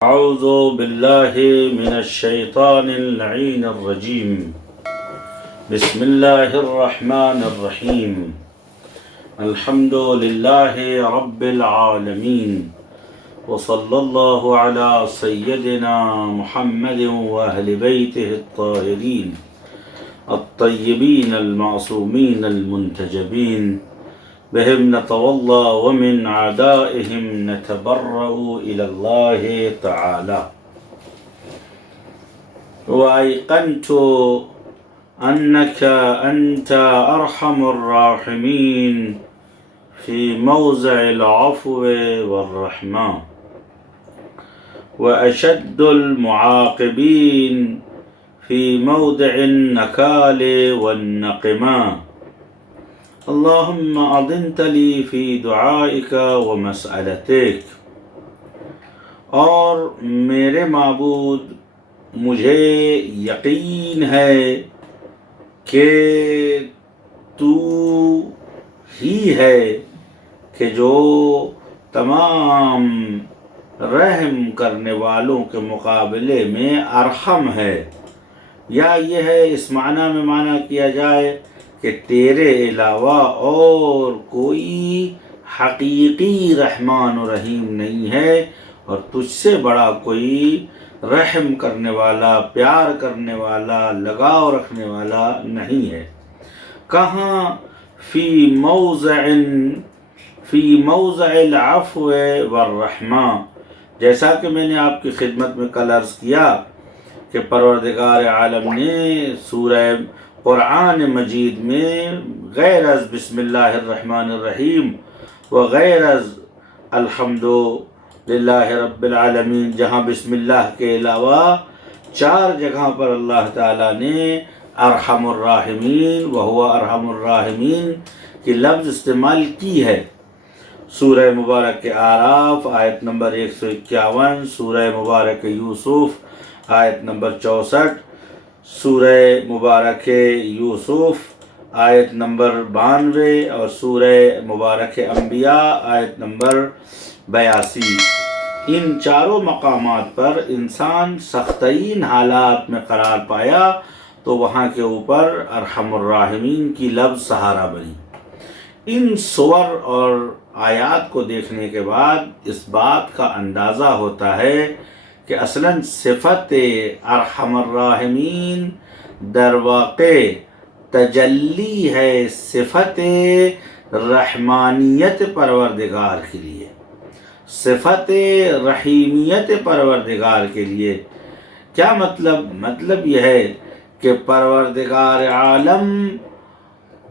أعوذ بالله من الشيطان اللعين الرجيم. بسم الله الرحمن الرحيم. الحمد لله رب العالمين، وصلى الله على سيدنا محمد وأهل بيته الطاهرين الطيبين المعصومين المنتجبين، بهم نتولى ومن عدائهم نتبرأ إلى الله تعالى. وأيقنت أنك أنت أرحم الراحمين في موضع العفو والرحمة، وأشد المعاقبين في موضع النكال والنقمة. اللهم أذنت لي في دعائك ومسألتك. اور میرے معبود، مجھے یقین ہے کہ تو ہی ہے کہ جو تمام رحم کرنے والوں کے مقابلے میں ارحم ہے، یا یہ ہے اس معنی میں معنی کیا جائے کہ تیرے علاوہ اور کوئی حقیقی رحمان و رحیم نہیں ہے، اور تجھ سے بڑا کوئی رحم کرنے والا، پیار کرنے والا، لگاؤ رکھنے والا نہیں ہے۔ کہاں فی موضع العفو والرحمہ، جیسا کہ میں نے آپ کی خدمت میں کل عرض کیا کہ پروردگار عالم نے سورہ قرآن مجید میں غیر از بسم اللہ الرحمن الرحیم وغیر از الحمد للہ رب العالمین، جہاں بسم اللہ کے علاوہ 4 جگہ پر اللہ تعالیٰ نے ارحم الراحمین وہو ارحم الراحمین کی لفظ استعمال کی ہے۔ سورہ مبارک آراف آیت نمبر 151، سورہ مبارک یوسف آیت نمبر 64، سورہ مبارک یوسف آیت نمبر 92، اور سورہ مبارک انبیاء آیت نمبر 82۔ ان چاروں مقامات پر انسان سخترین حالات میں قرار پایا تو وہاں کے اوپر ارحم الراحمین کی لفظ سہارا بنی۔ ان سور اور آیات کو دیکھنے کے بعد اس بات کا اندازہ ہوتا ہے کہ اصلاً صفت ارحم الراحمین در واقع تجلی ہے صفت رحمانیت پروردگار کے لیے، صفت رحیمیت پروردگار کے لیے۔ کیا مطلب یہ ہے کہ پروردگار عالم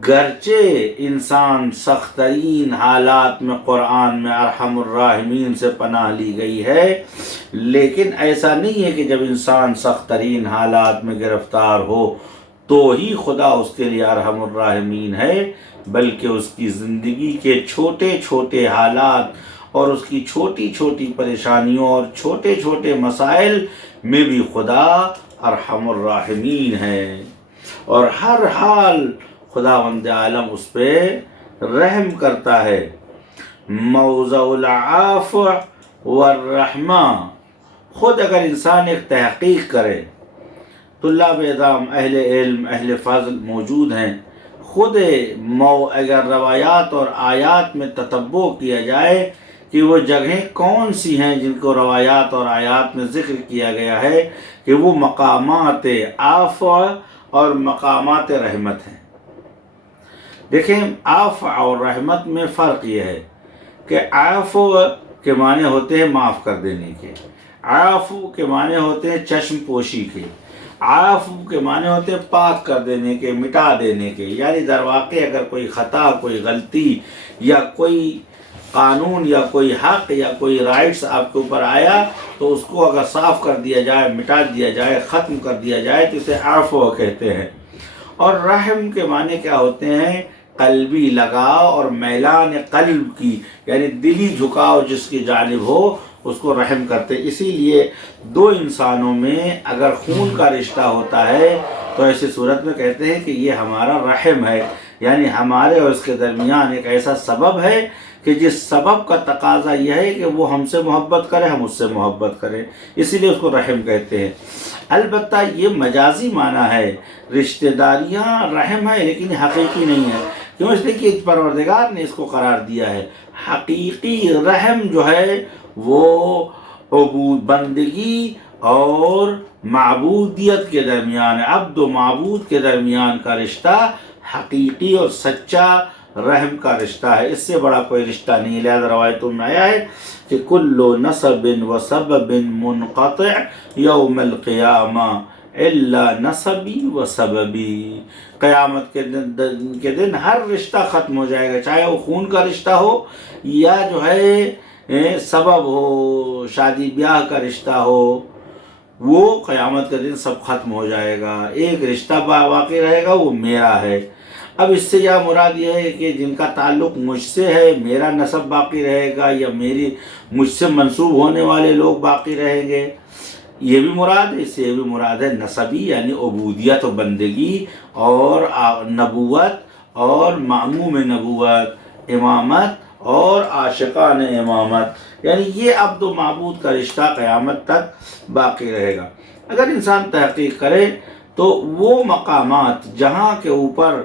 گرچہ انسان سخت ترین حالات میں قرآن میں ارحم الراحمین سے پناہ لی گئی ہے، لیکن ایسا نہیں ہے کہ جب انسان سخت ترین حالات میں گرفتار ہو تو ہی خدا اس کے لیے ارحم الراحمین ہے، بلکہ اس کی زندگی کے چھوٹے چھوٹے حالات اور اس کی چھوٹی چھوٹی پریشانیوں اور چھوٹے چھوٹے مسائل میں بھی خدا ارحم الراحمین ہے، اور ہر حال خداوند عالم اس پہ رحم کرتا ہے۔ موضع العفو والرحمہ، خود اگر انسان ایک تحقیق کرے، طلاب اعظام، اہل علم، اہل فضل موجود ہیں، خود اگر روایات اور آیات میں تتبع کیا جائے کہ وہ جگہیں کون سی ہیں جن کو روایات اور آیات میں ذکر کیا گیا ہے کہ وہ مقامات عفو اور مقامات رحمت ہیں۔ دیکھیں، عفو اور رحمت میں فرق یہ ہے کہ عفو کے معنی ہوتے ہیں معاف کر دینے کے، عفو کے معنی ہوتے ہیں چشم پوشی کے، عفو کے معنی ہوتے ہیں پاک کر دینے کے، مٹا دینے کے۔ یعنی در واقع اگر کوئی خطا، کوئی غلطی یا کوئی قانون یا کوئی حق یا کوئی رائٹس آپ کے اوپر آیا تو اس کو اگر صاف کر دیا جائے، مٹا دیا جائے، ختم کر دیا جائے تو اسے عفو کہتے ہیں۔ اور رحم کے معنی کیا ہوتے ہیں؟ قلبی لگاؤ اور میلان قلب کی، یعنی دلی جھکاؤ جس کی جانب ہو اس کو رحم کرتے۔ اسی لیے 2 انسانوں میں اگر خون کا رشتہ ہوتا ہے تو ایسی صورت میں کہتے ہیں کہ یہ ہمارا رحم ہے، یعنی ہمارے اور اس کے درمیان ایک ایسا سبب ہے کہ جس سبب کا تقاضا یہ ہے کہ وہ ہم سے محبت کرے، ہم اس سے محبت کریں، اسی لیے اس کو رحم کہتے ہیں۔ البتہ یہ مجازی معنی ہے، رشتہ داریاں رحم ہے لیکن حقیقی نہیں ہے۔ کیوں؟ اس لیے کہ پروردگار نے اس کو قرار دیا ہے۔ حقیقی رحم جو ہے وہ بندگی اور معبودیت کے درمیان، عبد و معبود کے درمیان کا رشتہ حقیقی اور سچا رحم کا رشتہ ہے، اس سے بڑا کوئی رشتہ نہیں۔ لہذا روایتوں میں آیا ہے کہ کل نسب و سبب منقطع یوم القیامہ الا نسبی و سببی، قیامت کے دن ہر رشتہ ختم ہو جائے گا، چاہے وہ خون کا رشتہ ہو یا جو ہے سبب ہو، شادی بیاہ کا رشتہ ہو، وہ قیامت کے دن سب ختم ہو جائے گا، ایک رشتہ باقی رہے گا، وہ میرا ہے۔ اب اس سے یہ مراد یہ ہے کہ جن کا تعلق مجھ سے ہے میرا نسب باقی رہے گا، یا مجھ سے منسوب ہونے والے لوگ باقی رہیں گے، یہ بھی مراد ہے۔ اس سے یہ بھی مراد ہے نسبی، یعنی عبودیت و بندگی اور نبوت اور معموم نبوت، امامت اور عاشقان امامت، یعنی یہ عبد و معبود کا رشتہ قیامت تک باقی رہے گا۔ اگر انسان تحقیق کرے تو وہ مقامات جہاں کے اوپر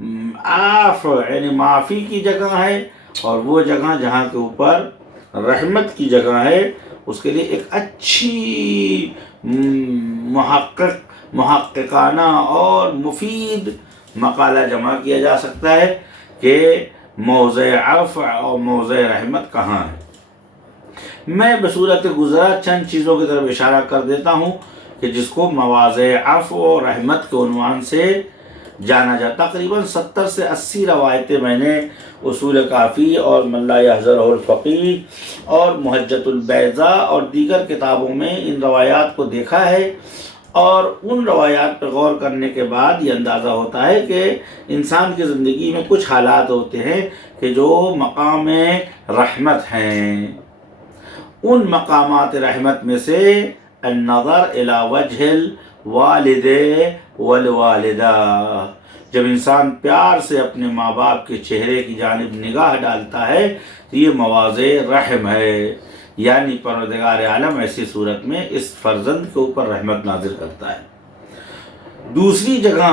یعنی معافی کی جگہ ہے، اور وہ جگہ جہاں کے اوپر رحمت کی جگہ ہے، اس کے لیے ایک اچھی محققانہ اور مفید مقالہ جمع کیا جا سکتا ہے کہ موضع عفو اور موضع رحمت کہاں ہے۔ میں بصورت گزرا چند چیزوں کی طرف اشارہ کر دیتا ہوں کہ جس کو مواضع عفو اور رحمت کے عنوان سے جانا جاتا۔ تقریباً 70 سے 80 روایتیں میں نے اصول کافی اور من لا یحضرہ الفقیہ اور محجۃ البیضاء اور دیگر کتابوں میں ان روایات کو دیکھا ہے، اور ان روایات پر غور کرنے کے بعد یہ اندازہ ہوتا ہے کہ انسان کی زندگی میں کچھ حالات ہوتے ہیں کہ جو مقام رحمت ہیں۔ ان مقامات رحمت میں سے النظر الی وجہ الوالد والوالدہ، جب انسان پیار سے اپنے ماں باپ کے چہرے کی جانب نگاہ ڈالتا ہے تو یہ مواضع رحم ہے، یعنی پروردگار عالم ایسی صورت میں اس فرزند کے اوپر رحمت نازل کرتا ہے۔ دوسری جگہ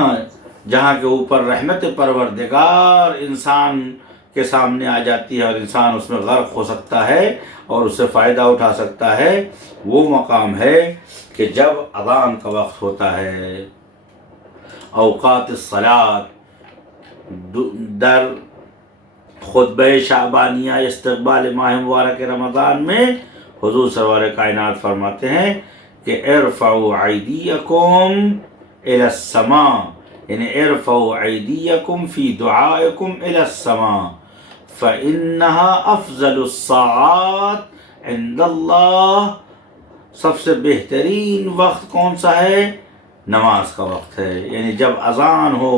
جہاں کے اوپر رحمت پروردگار انسان کے سامنے آ جاتی ہے اور انسان اس میں غرق ہو سکتا ہے اور اس سے فائدہ اٹھا سکتا ہے، وہ مقام ہے کہ جب اذان کا وقت ہوتا ہے، اوقات الصلاۃ، در خطبہ شعبانیہ استقبال ماہ مبارک رمضان میں حضور سرور کائنات فرماتے ہیں کہ ارفعوا ایدیکم الی السماء، یعنی ارفعوا ایدیکم فی دعائکم الی السماء فإنها افضل الساعات عند اللہ۔ سب سے بہترین وقت کون سا ہے؟ نماز کا وقت ہے، یعنی جب اذان ہو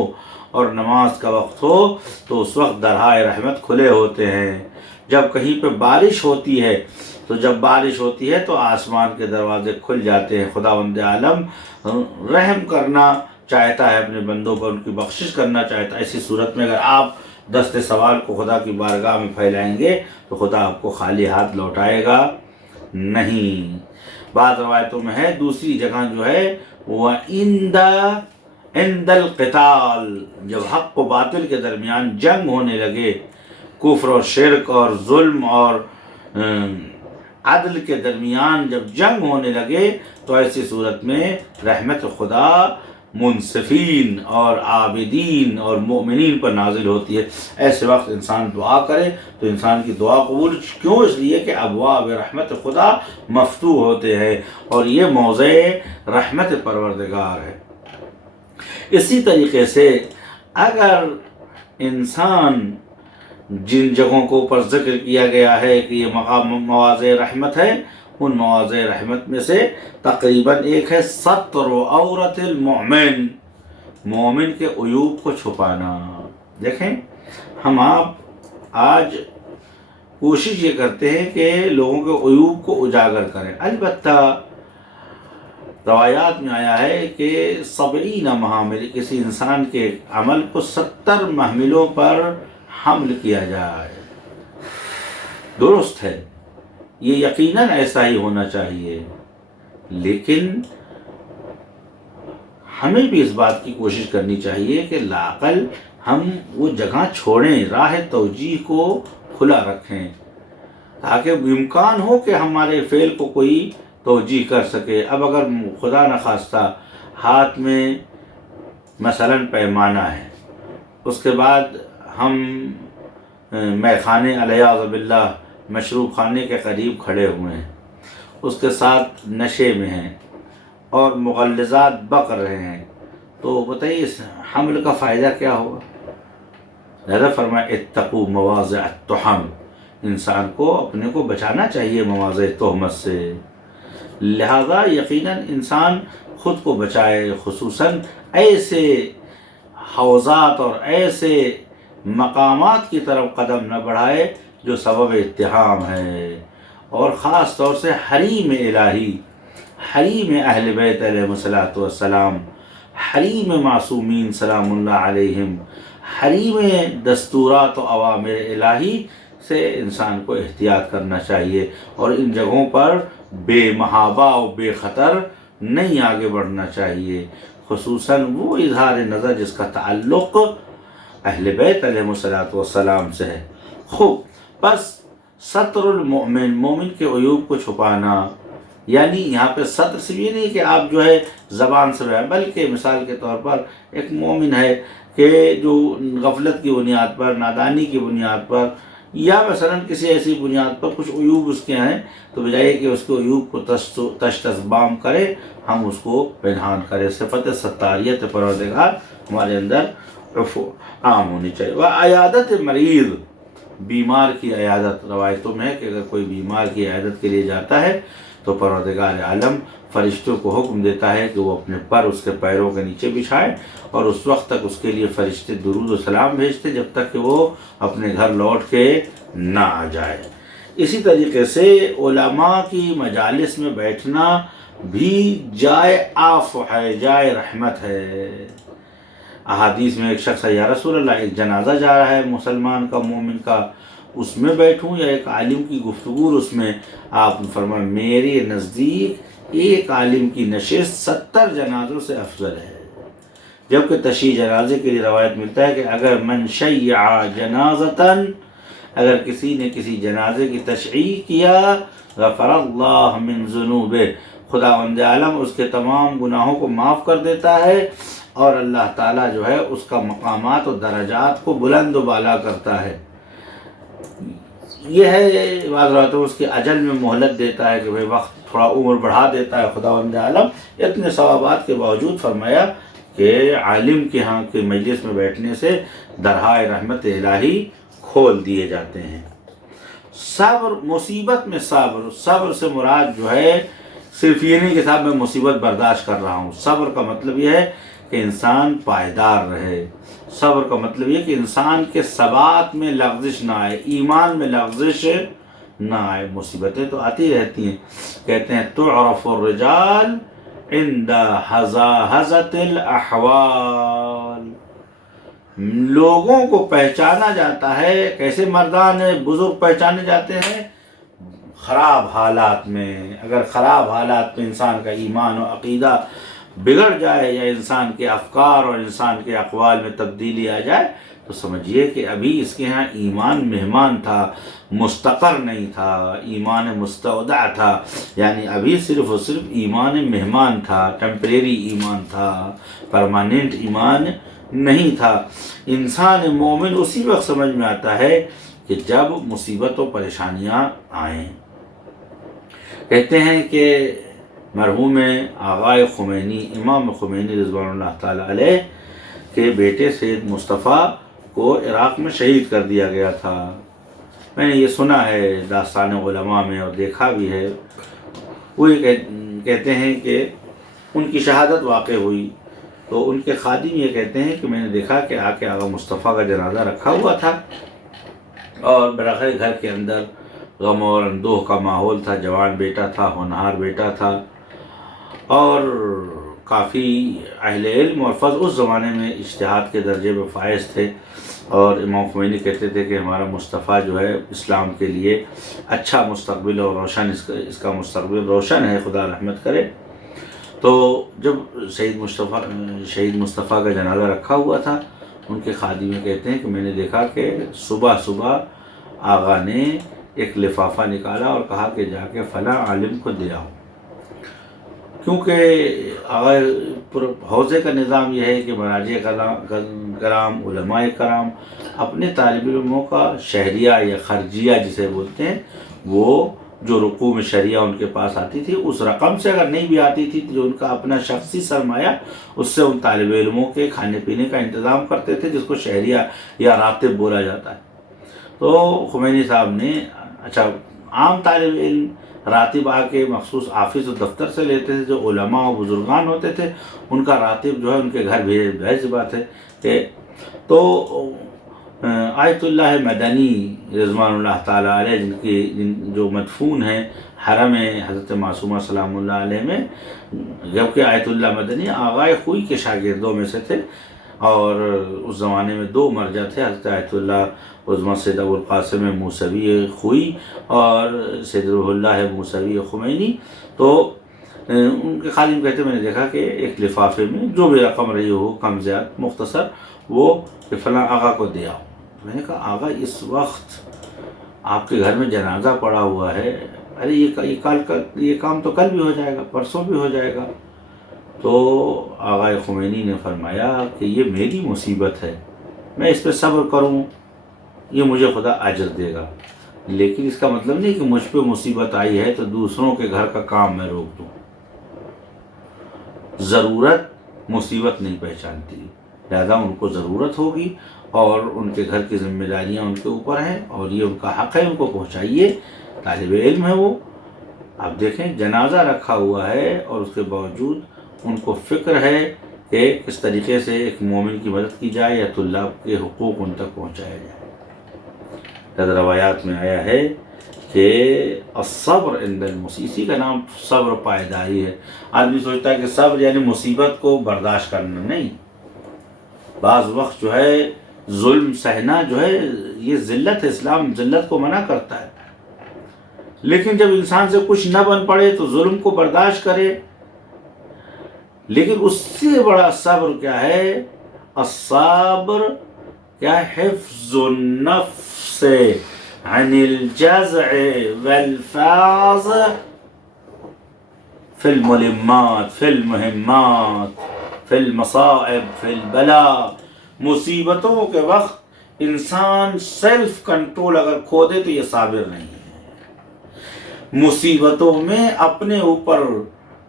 اور نماز کا وقت ہو تو اس وقت درہائے رحمت کھلے ہوتے ہیں۔ جب کہیں پہ بارش ہوتی ہے تو جب بارش ہوتی ہے تو آسمان کے دروازے کھل جاتے ہیں، خداوند عالم رحم کرنا چاہتا ہے اپنے بندوں پر، ان کی بخشش کرنا چاہتا ہے۔ ایسی صورت میں اگر آپ دست سوال کو خدا کی بارگاہ میں پھیلائیں گے تو خدا آپ کو خالی ہاتھ لوٹائے گا نہیں۔ بعض روایتوں میں ہے دوسری جگہ جو ہے وہ عند القتال، جب حق و باطل کے درمیان جنگ ہونے لگے، کفر اور شرک اور ظلم اور عدل کے درمیان جب جنگ ہونے لگے تو ایسی صورت میں رحمت خدا منصفین اور عابدین اور مؤمنین پر نازل ہوتی ہے۔ ایسے وقت انسان دعا کرے تو انسان کی دعا قبول، کیوں؟ اس لیے کہ ابواب رحمت خدا مفتوح ہوتے ہیں اور یہ موضع رحمت پروردگار ہے۔ اسی طریقے سے اگر انسان جن جگہوں کو اوپر ذکر کیا گیا ہے کہ یہ مقام مواضع رحمت ہے، ان مواضع رحمت میں سے تقریباً ایک ہے ستر و عورت المؤمن، مومن کے عیوب کو چھپانا۔ دیکھیں ہم آپ آج کوشش یہ کرتے ہیں کہ لوگوں کے عیوب کو اجاگر کریں، البتہ روایات میں آیا ہے کہ 70 محامل، کسی انسان کے عمل کو 70 محملوں پر حمل کیا جائے۔ درست ہے، یہ یقیناً ایسا ہی ہونا چاہیے، لیکن ہمیں بھی اس بات کی کوشش کرنی چاہیے کہ لااقل ہم وہ جگہ چھوڑیں، راہ توجیہ کو کھلا رکھیں، تاکہ امکان ہو کہ ہمارے فعل کو کوئی توجیہ کر سکے۔ اب اگر خدا نخواستہ ہاتھ میں مثلاً پیمانہ ہے، اس کے بعد ہم مے خانے علیہ باللہ مشروب خانے کے قریب کھڑے ہوئے ہیں، اس کے ساتھ نشے میں ہیں اور مغلظات بک رہے ہیں، تو بتائیے اس حمل کا فائدہ کیا ہوگا؟ لہذا فرمایا اتقوا مواضع التہم، انسان کو اپنے کو بچانا چاہیے مواضع تہمت سے۔ لہذا یقیناً انسان خود کو بچائے، خصوصاً ایسے حوزات اور ایسے مقامات کی طرف قدم نہ بڑھائے جو سبب اتہام ہے، اور خاص طور سے حریم الہی، حریم اہل بیت علیہ الصلوۃ والسلام، حریم معصومین سلام اللہ علیہم، حریم دستورات و اوامر الہی سے انسان کو احتیاط کرنا چاہیے، اور ان جگہوں پر بے محابہ و بے خطر نہیں آگے بڑھنا چاہیے، خصوصاً وہ اظہار نظر جس کا تعلق اہل بیت علیہ الصلوۃ والسلام سے ہے۔ خوب، بس ستر المؤمن، مومن کے عیوب کو چھپانا، یعنی یہاں پہ ستر صرف یہ نہیں کہ آپ جو ہے زبان سے رہیں، بلکہ مثال کے طور پر ایک مومن ہے کہ جو غفلت کی بنیاد پر، نادانی کی بنیاد پر، یا مثلا کسی ایسی بنیاد پر کچھ عیوب اس کے ہیں، تو بجائے کہ اس کے عیوب کو تشتزبام کرے، ہم اس کو پنہان کریں۔ صفت ستاریت پروردگار ہمارے اندر عام ہونی چاہیے۔ وعیادت مریض، بیمار کی عیادت، روایتوں میں ہے کہ اگر کوئی بیمار کی عیادت کے لیے جاتا ہے تو پروردگار عالم فرشتوں کو حکم دیتا ہے کہ وہ اپنے پر اس کے پیروں کے نیچے بچھائے، اور اس وقت تک اس کے لیے فرشتے درود و سلام بھیجتے جب تک کہ وہ اپنے گھر لوٹ کے نہ آ جائے۔ اسی طریقے سے علماء کی مجالس میں بیٹھنا بھی جائے عفو ہے، جائے رحمت ہے۔ احادیث میں ایک شخص ہے، یا رسول اللہ ایک جنازہ جا رہا ہے مسلمان کا، مومن کا، اس میں بیٹھوں یا ایک عالم کی گفتگو اس میں؟ آپ نے فرمایا میرے نزدیک ایک عالم کی نشست 70 جنازوں سے افضل ہے۔ جبکہ تشییع جنازے کے لیے روایت ملتا ہے کہ اگر من شیع جنازتاً، اگر کسی نے کسی جنازے کی تشییع کیا، غفر اللہ من ذنوبہ، خداوند عالم اس کے تمام گناہوں کو معاف کر دیتا ہے، اور اللہ تعالیٰ جو ہے اس کا مقامات و درجات کو بلند و بالا کرتا ہے۔ یہ ہے بعض راتوں اس کی اجل میں مہلت دیتا ہے کہ بھئی وقت تھوڑا عمر بڑھا دیتا ہے خداوند عالم۔ اتنے ثوابات کے باوجود فرمایا کہ عالم کے ہاں کے مجلس میں بیٹھنے سے درہائے رحمت الہی کھول دیے جاتے ہیں۔ صبر، مصیبت میں صبر، صبر سے مراد جو ہے صرف یہ نہیں کہ صاحب میں مصیبت برداشت کر رہا ہوں، صبر کا مطلب یہ ہے کہ انسان پائیدار رہے، صبر کا مطلب یہ کہ انسان کے ثبات میں لغزش نہ آئے، ایمان میں لغزش نہ آئے۔ مصیبتیں تو آتی رہتی ہیں، کہتے ہیں تعرف الرجال عند ہزاہزت الاحوال، لوگوں کو پہچانا جاتا ہے، کیسے مردان بزرگ پہچانے جاتے ہیں؟ خراب حالات میں۔ اگر خراب حالات میں انسان کا ایمان و عقیدہ بگڑ جائے، یا انسان کے افکار اور انسان کے اقوال میں تبدیلی آ جائے، تو سمجھیے کہ ابھی اس کے ہاں ایمان مہمان تھا، مستقر نہیں تھا، ایمان مستودع تھا، یعنی ابھی صرف اور صرف ایمان مہمان تھا، ٹیمپریری ایمان تھا، پرماننٹ ایمان نہیں تھا۔ انسان مومن اسی وقت سمجھ میں آتا ہے کہ جب مصیبت و پریشانیاں آئیں۔ کہتے ہیں کہ مرحوم آغائے خمینی، امام خمینی رضوان اللہ تعالیٰ علیہ کے بیٹے سید مصطفیٰ کو عراق میں شہید کر دیا گیا تھا۔ میں نے یہ سنا ہے داستان علماء میں اور دیکھا بھی ہے۔ وہ یہ کہتے ہیں کہ ان کی شہادت واقع ہوئی تو ان کے خادم یہ کہتے ہیں کہ میں نے دیکھا کہ آ کے آغا مصطفیٰ کا جنازہ رکھا ہوا تھا، اور براخر گھر کے اندر غم اور اندوہ کا ماحول تھا، جوان بیٹا تھا، ہونہار بیٹا تھا، اور کافی اہل علم اور فضل اس زمانے میں اجتہاد کے درجے میں فائز تھے، اور امام خمینی کہتے تھے کہ ہمارا مصطفیٰ جو ہے اسلام کے لیے اچھا مستقبل اور روشن، اس کا مستقبل روشن ہے، خدا رحمت کرے۔ تو جب شہید مصطفیٰ کا جنازہ رکھا ہوا تھا، ان کے خادم کہتے ہیں کہ میں نے دیکھا کہ صبح صبح آغا نے ایک لفافہ نکالا اور کہا کہ جا کے فلاں عالم کو دے آؤ، کیونکہ حوضے کا نظام یہ ہے کہ مراجع کرام، علماء کرام اپنے طالب علموں کا شہریہ یا خرجیہ جسے بولتے ہیں، وہ جو رقوع میں شرعیہ ان کے پاس آتی تھی، اس رقم سے اگر نہیں بھی آتی تھی تو جو ان کا اپنا شخصی سرمایہ، اس سے ان طالب علموں کے کھانے پینے کا انتظام کرتے تھے، جس کو شہریہ یا راتب بولا جاتا ہے۔ تو خمینی صاحب نے اچھا عام طالب علم راتب آ کے مخصوص آفس و دفتر سے لیتے تھے، جو علماء و بزرگان ہوتے تھے ان کا راتب جو ہے ان کے گھر بھیج بات ہے کہ تو آیت اللہ مدنی رضوان اللہ تعالیٰ علیہ جن جو مدفون ہیں حرم حضرت معصومہ سلام اللہ علیہ میں، جبکہ آیت اللہ مدنی آغائے خوئی کے شاگردوں میں سے تھے، اور اس زمانے میں دو مرجع تھے، حضرت آیت اللہ عظمہ سید ابو القاسم موسوی خوئی اور سید روح اللہ موسوی خمینی۔ تو ان کے خادم کہتے میں نے دیکھا کہ ایک لفافے میں جو بھی رقم رہی ہو، کم زیادہ مختصر، وہ کہ فلاں آغا کو دے آؤ۔ میں نے کہا آغا اس وقت آپ کے گھر میں جنازہ پڑا ہوا ہے، ارے یہ کام تو کل بھی ہو جائے گا، پرسوں بھی ہو جائے گا۔ تو آغا خمینی نے فرمایا کہ یہ میری مصیبت ہے، میں اس پہ صبر کروں، یہ مجھے خدا اجر دے گا، لیکن اس کا مطلب نہیں کہ مجھ پہ مصیبت آئی ہے تو دوسروں کے گھر کا کام میں روک دوں۔ ضرورت مصیبت نہیں پہچانتی، لہذا ان کو ضرورت ہوگی اور ان کے گھر کی ذمہ داریاں ان کے اوپر ہیں، اور یہ ان کا حق ہے، ان کو پہنچائیے، طالب علم ہے وہ۔ آپ دیکھیں جنازہ رکھا ہوا ہے اور اس کے باوجود ان کو فکر ہے کہ کس طریقے سے ایک مومن کی مدد کی جائے یا طلاب کے حقوق ان تک پہنچایا جائے۔ روایات میں آیا ہے کہ الصبر عند المصیبہ، اسی کا نام صبر پائیداری ہے۔ آدمی سوچتا ہے کہ صبر یعنی مصیبت کو برداشت کرنا، نہیں، بعض وقت جو ہے ظلم سہنا جو ہے یہ ذلت ہے، اسلام ذلت کو منع کرتا ہے، لیکن جب انسان سے کچھ نہ بن پڑے تو ظلم کو برداشت کرے۔ لیکن اس سے بڑا صبر کیا ہے؟ الصبر کیا ہے؟ حفظ النفس عن الجزع والفاظ فی الملمات، فی المہمات، فی المصائب، فی البلاء۔ مصیبتوں کے وقت انسان سیلف کنٹرول اگر کھو دے تو یہ صابر نہیں ہے۔ مصیبتوں میں اپنے اوپر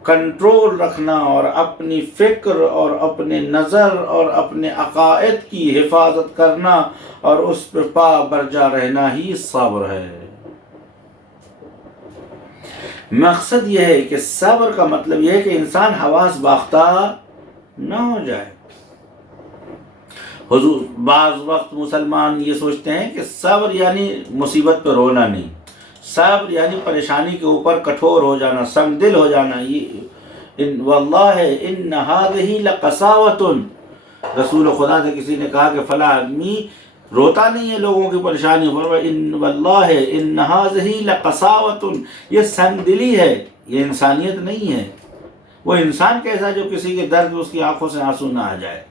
کنٹرول رکھنا اور اپنی فکر اور اپنے نظر اور اپنے عقائد کی حفاظت کرنا اور اس پہ پا برجا رہنا ہی صبر ہے۔ مقصد یہ ہے کہ صبر کا مطلب یہ ہے کہ انسان حواس باختہ نہ ہو جائے۔ حضور بعض وقت مسلمان یہ سوچتے ہیں کہ صبر یعنی مصیبت پہ رونا نہیں، صبر یعنی پریشانی کے اوپر کٹھور ہو جانا، سنگ دل ہو جانا۔ واللہ ان هذه لقساوۃ، رسول خدا سے کسی نے کہا کہ فلاں آدمی روتا نہیں ہے لوگوں کی پریشانی پر، واللہ ان هذه لقساوۃ، یہ سنگ دلی ہے، یہ انسانیت نہیں ہے۔ وہ انسان کیسا جو کسی کے درد اس کی آنکھوں سے آنسو نہ آ جائے۔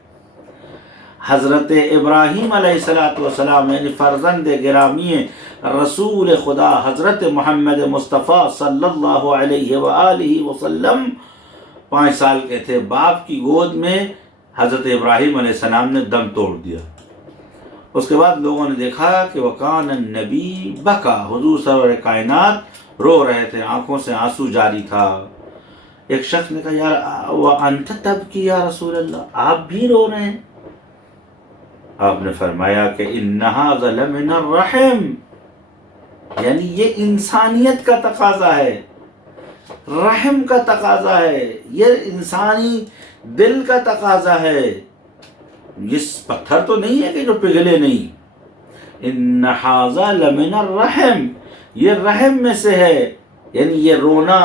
حضرت ابراہیم علیہ السلام یعنی فرزند گرامی رسول خدا حضرت محمد مصطفیٰ صلی اللہ علیہ وآلہ وسلم 5 سال کے تھے، باپ کی گود میں حضرت ابراہیم علیہ السلام نے دم توڑ دیا۔ اس کے بعد لوگوں نے دیکھا کہ وکان النبی بکا، حضور سرور کائنات رو رہے تھے، آنکھوں سے آنسو جاری تھا۔ ایک شخص نے کہا یار وانت تبکی یا رسول اللہ، آپ بھی رو رہے ہیں؟ آپ نے فرمایا کہ انہا لمن الرحم، یعنی یہ انسانیت کا تقاضا ہے، رحم کا تقاضا ہے، یہ انسانی دل کا تقاضا ہے۔ یہ پتھر تو نہیں ہے کہ جو پگھلے نہیں۔ انہا لمن الرحم، یہ رحم میں سے ہے، یعنی یہ رونا،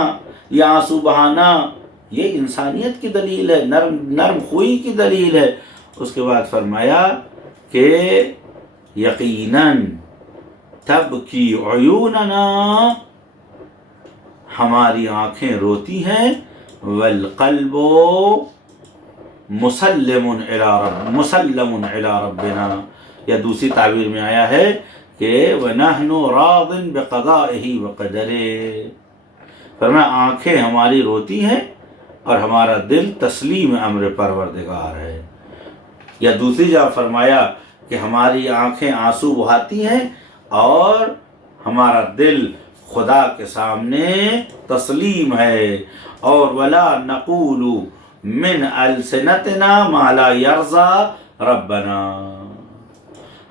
یہ آنسو بہانا، یہ انسانیت کی دلیل ہے، نرم خوئی کی دلیل ہے۔ اس کے بعد فرمایا کہ یقیناً تبکی عیوننا، ہماری آنکھیں روتی ہیں، والقلب مسلم الی ربنا، یا دوسری تعبیر میں آیا ہے کہ وَنَحْنُ رَاضٍ بِقَضَائِهِ وَقَدَرِهِ، فرمایا آنکھیں ہماری روتی ہیں اور ہمارا دل تسلیم امر پروردگار ہے۔ یا دوسری جگہ فرمایا کہ ہماری آنکھیں آنسو بہاتی ہیں اور ہمارا دل خدا کے سامنے تسلیم ہے۔ اور وَلَا نَقُولُ مِنْ أَلْسِنَتِنَا مَا لَا يَرْضَى رَبَّنَا،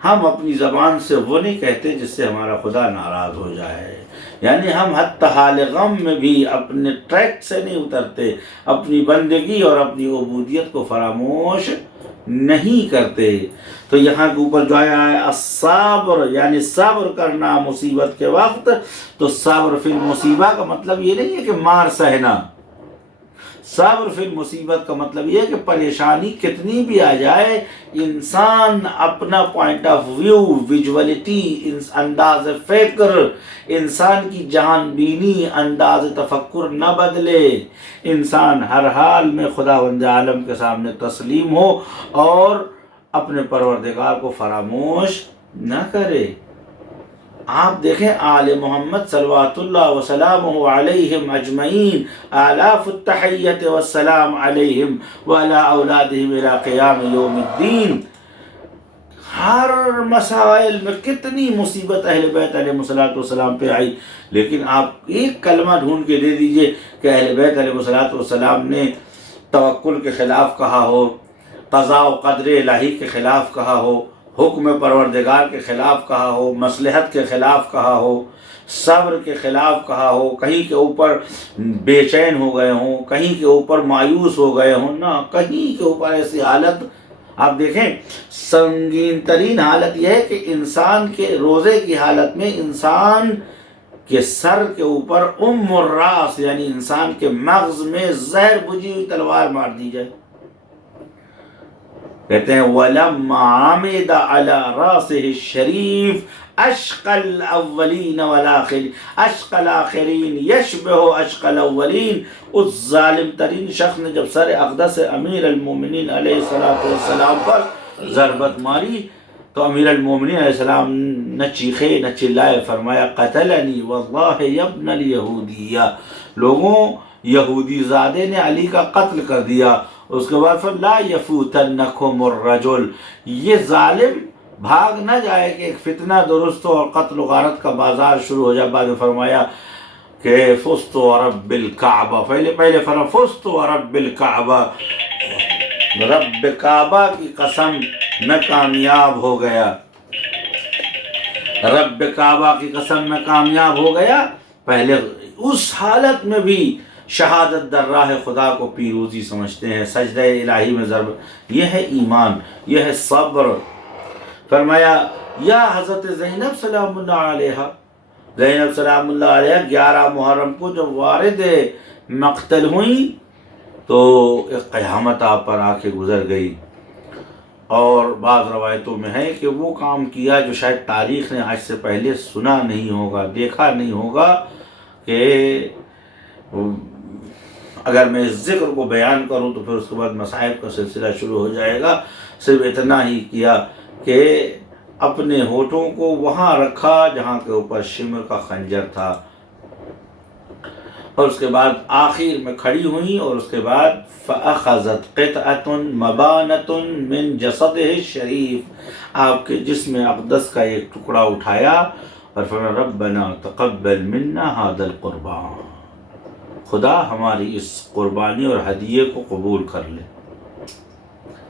ہم اپنی زبان سے وہ نہیں کہتے جس سے ہمارا خدا ناراض ہو جائے، یعنی ہم حتی حال غم میں بھی اپنے ٹریک سے نہیں اترتے، اپنی بندگی اور اپنی عبودیت کو فراموش نہیں کرتے۔ تو یہاں کے اوپر جو آیا ہے الصبر، یعنی صبر کرنا مصیبت کے وقت، تو صبر فی المصیبہ کا مطلب یہ نہیں ہے کہ مار سہنا، صبر فی المصیبت کا مطلب یہ ہے کہ پریشانی کتنی بھی آ جائے، انسان اپنا پوائنٹ آف ویو، ویژولیٹی، انداز فکر، انسان کی جہان بینی، انداز تفکر نہ بدلے، انسان ہر حال میں خداوند عالم کے سامنے تسلیم ہو اور اپنے پروردگار کو فراموش نہ کرے۔ آپ دیکھیں آل محمد صلوات اللہ وسلامہ علیہم اجمعین، آلاف التحیت والسلام علیہم وعلی اولادہم الی قیام یوم الدین، ہر مسائل میں کتنی مصیبت اہل بیت علیہ السلام پہ آئی، لیکن آپ ایک کلمہ ڈھونڈ کے دے دیجئے کہ اہل بیت علیہ السلام نے توکل کے خلاف کہا ہو، قضاء و قدر الہی کے خلاف کہا ہو، حکم پروردگار کے خلاف کہا ہو، مصلحت کے خلاف کہا ہو، صبر کے خلاف کہا ہو، کہیں کے اوپر بے چین ہو گئے ہوں، کہیں کے اوپر مایوس ہو گئے ہوں، نہ کہیں کے اوپر ایسی حالت۔ آپ دیکھیں سنگین ترین حالت یہ ہے کہ انسان کے روزے کی حالت میں انسان کے سر کے اوپر الراس، یعنی انسان کے مغز میں زہر بجھی ہوئی تلوار مار دی جائے۔ کہتے ہیں وَلَمَّا عَمِدَ عَلَى رَاسِهِ الشَّرِيفِ أَشْقَى الْأَوَّلِينَ وَالْآخِرِينَ أَشْقَى الْآخِرِينَ يَشْبِهُ أَشْقَى الْأَوَّلِينَ، اس ظالم ترین شخص نے جب سر اقدس امیر المومنین علیہ السلام پر ضربت ماری تو امیر المومنین علیہ السلام نہ چیخے نہ چلائے، فرمایا قتلنی واللہ یبن الیہودیہ، لوگوں یہودی زادے نے علی کا قتل کر دیا۔ اس کے بعد پھر لا یفوتنکم الرجل، یہ ظالم بھاگ نہ جائے کہ ایک فتنہ درست ہو اور قتل و غارت کا بازار شروع ہو جائے۔ بعد میں فرمایا کہ فزت ورب الکعبہ، پہلے فرمایا فزت ورب الکعبہ، رب کعبہ کی قسم میں کامیاب ہو گیا، رب کعبہ کی قسم میں کامیاب ہو گیا۔ پہلے اس حالت میں بھی شہادت در راہ خدا کو پیروزی سمجھتے ہیں، سجدہ الہی میں ضرب، یہ ہے ایمان، یہ ہے صبر۔ فرمایا یا حضرت زینب سلام اللہ علیہ، زینب سلام اللہ علیہ 11 محرم کو جب وارد مقتل ہوئیں تو ایک قیامت آپ پر آ کے گزر گئی، اور بعض روایتوں میں ہے کہ وہ کام کیا جو شاید تاریخ نے آج سے پہلے سنا نہیں ہوگا، دیکھا نہیں ہوگا، کہ اگر میں اس ذکر کو بیان کروں تو پھر اس کے بعد مصائب کا سلسلہ شروع ہو جائے گا۔ صرف اتنا ہی کیا کہ اپنے ہونٹوں کو وہاں رکھا جہاں کے اوپر شمر کا خنجر تھا، اور اس کے بعد آخر میں کھڑی ہوئیں، اور اس کے بعد فَأَخَذَتْ قِطْعَةٌ مَبَانَةٌ مِّن جَسَدِهِ الشَّرِيفِ، آپ کے جسم اقدس کا ایک ٹکڑا اٹھایا اور فرمایا ربنا تقبل منا هذا القربان، خدا ہماری اس قربانی اور ہدیے کو قبول کر لے۔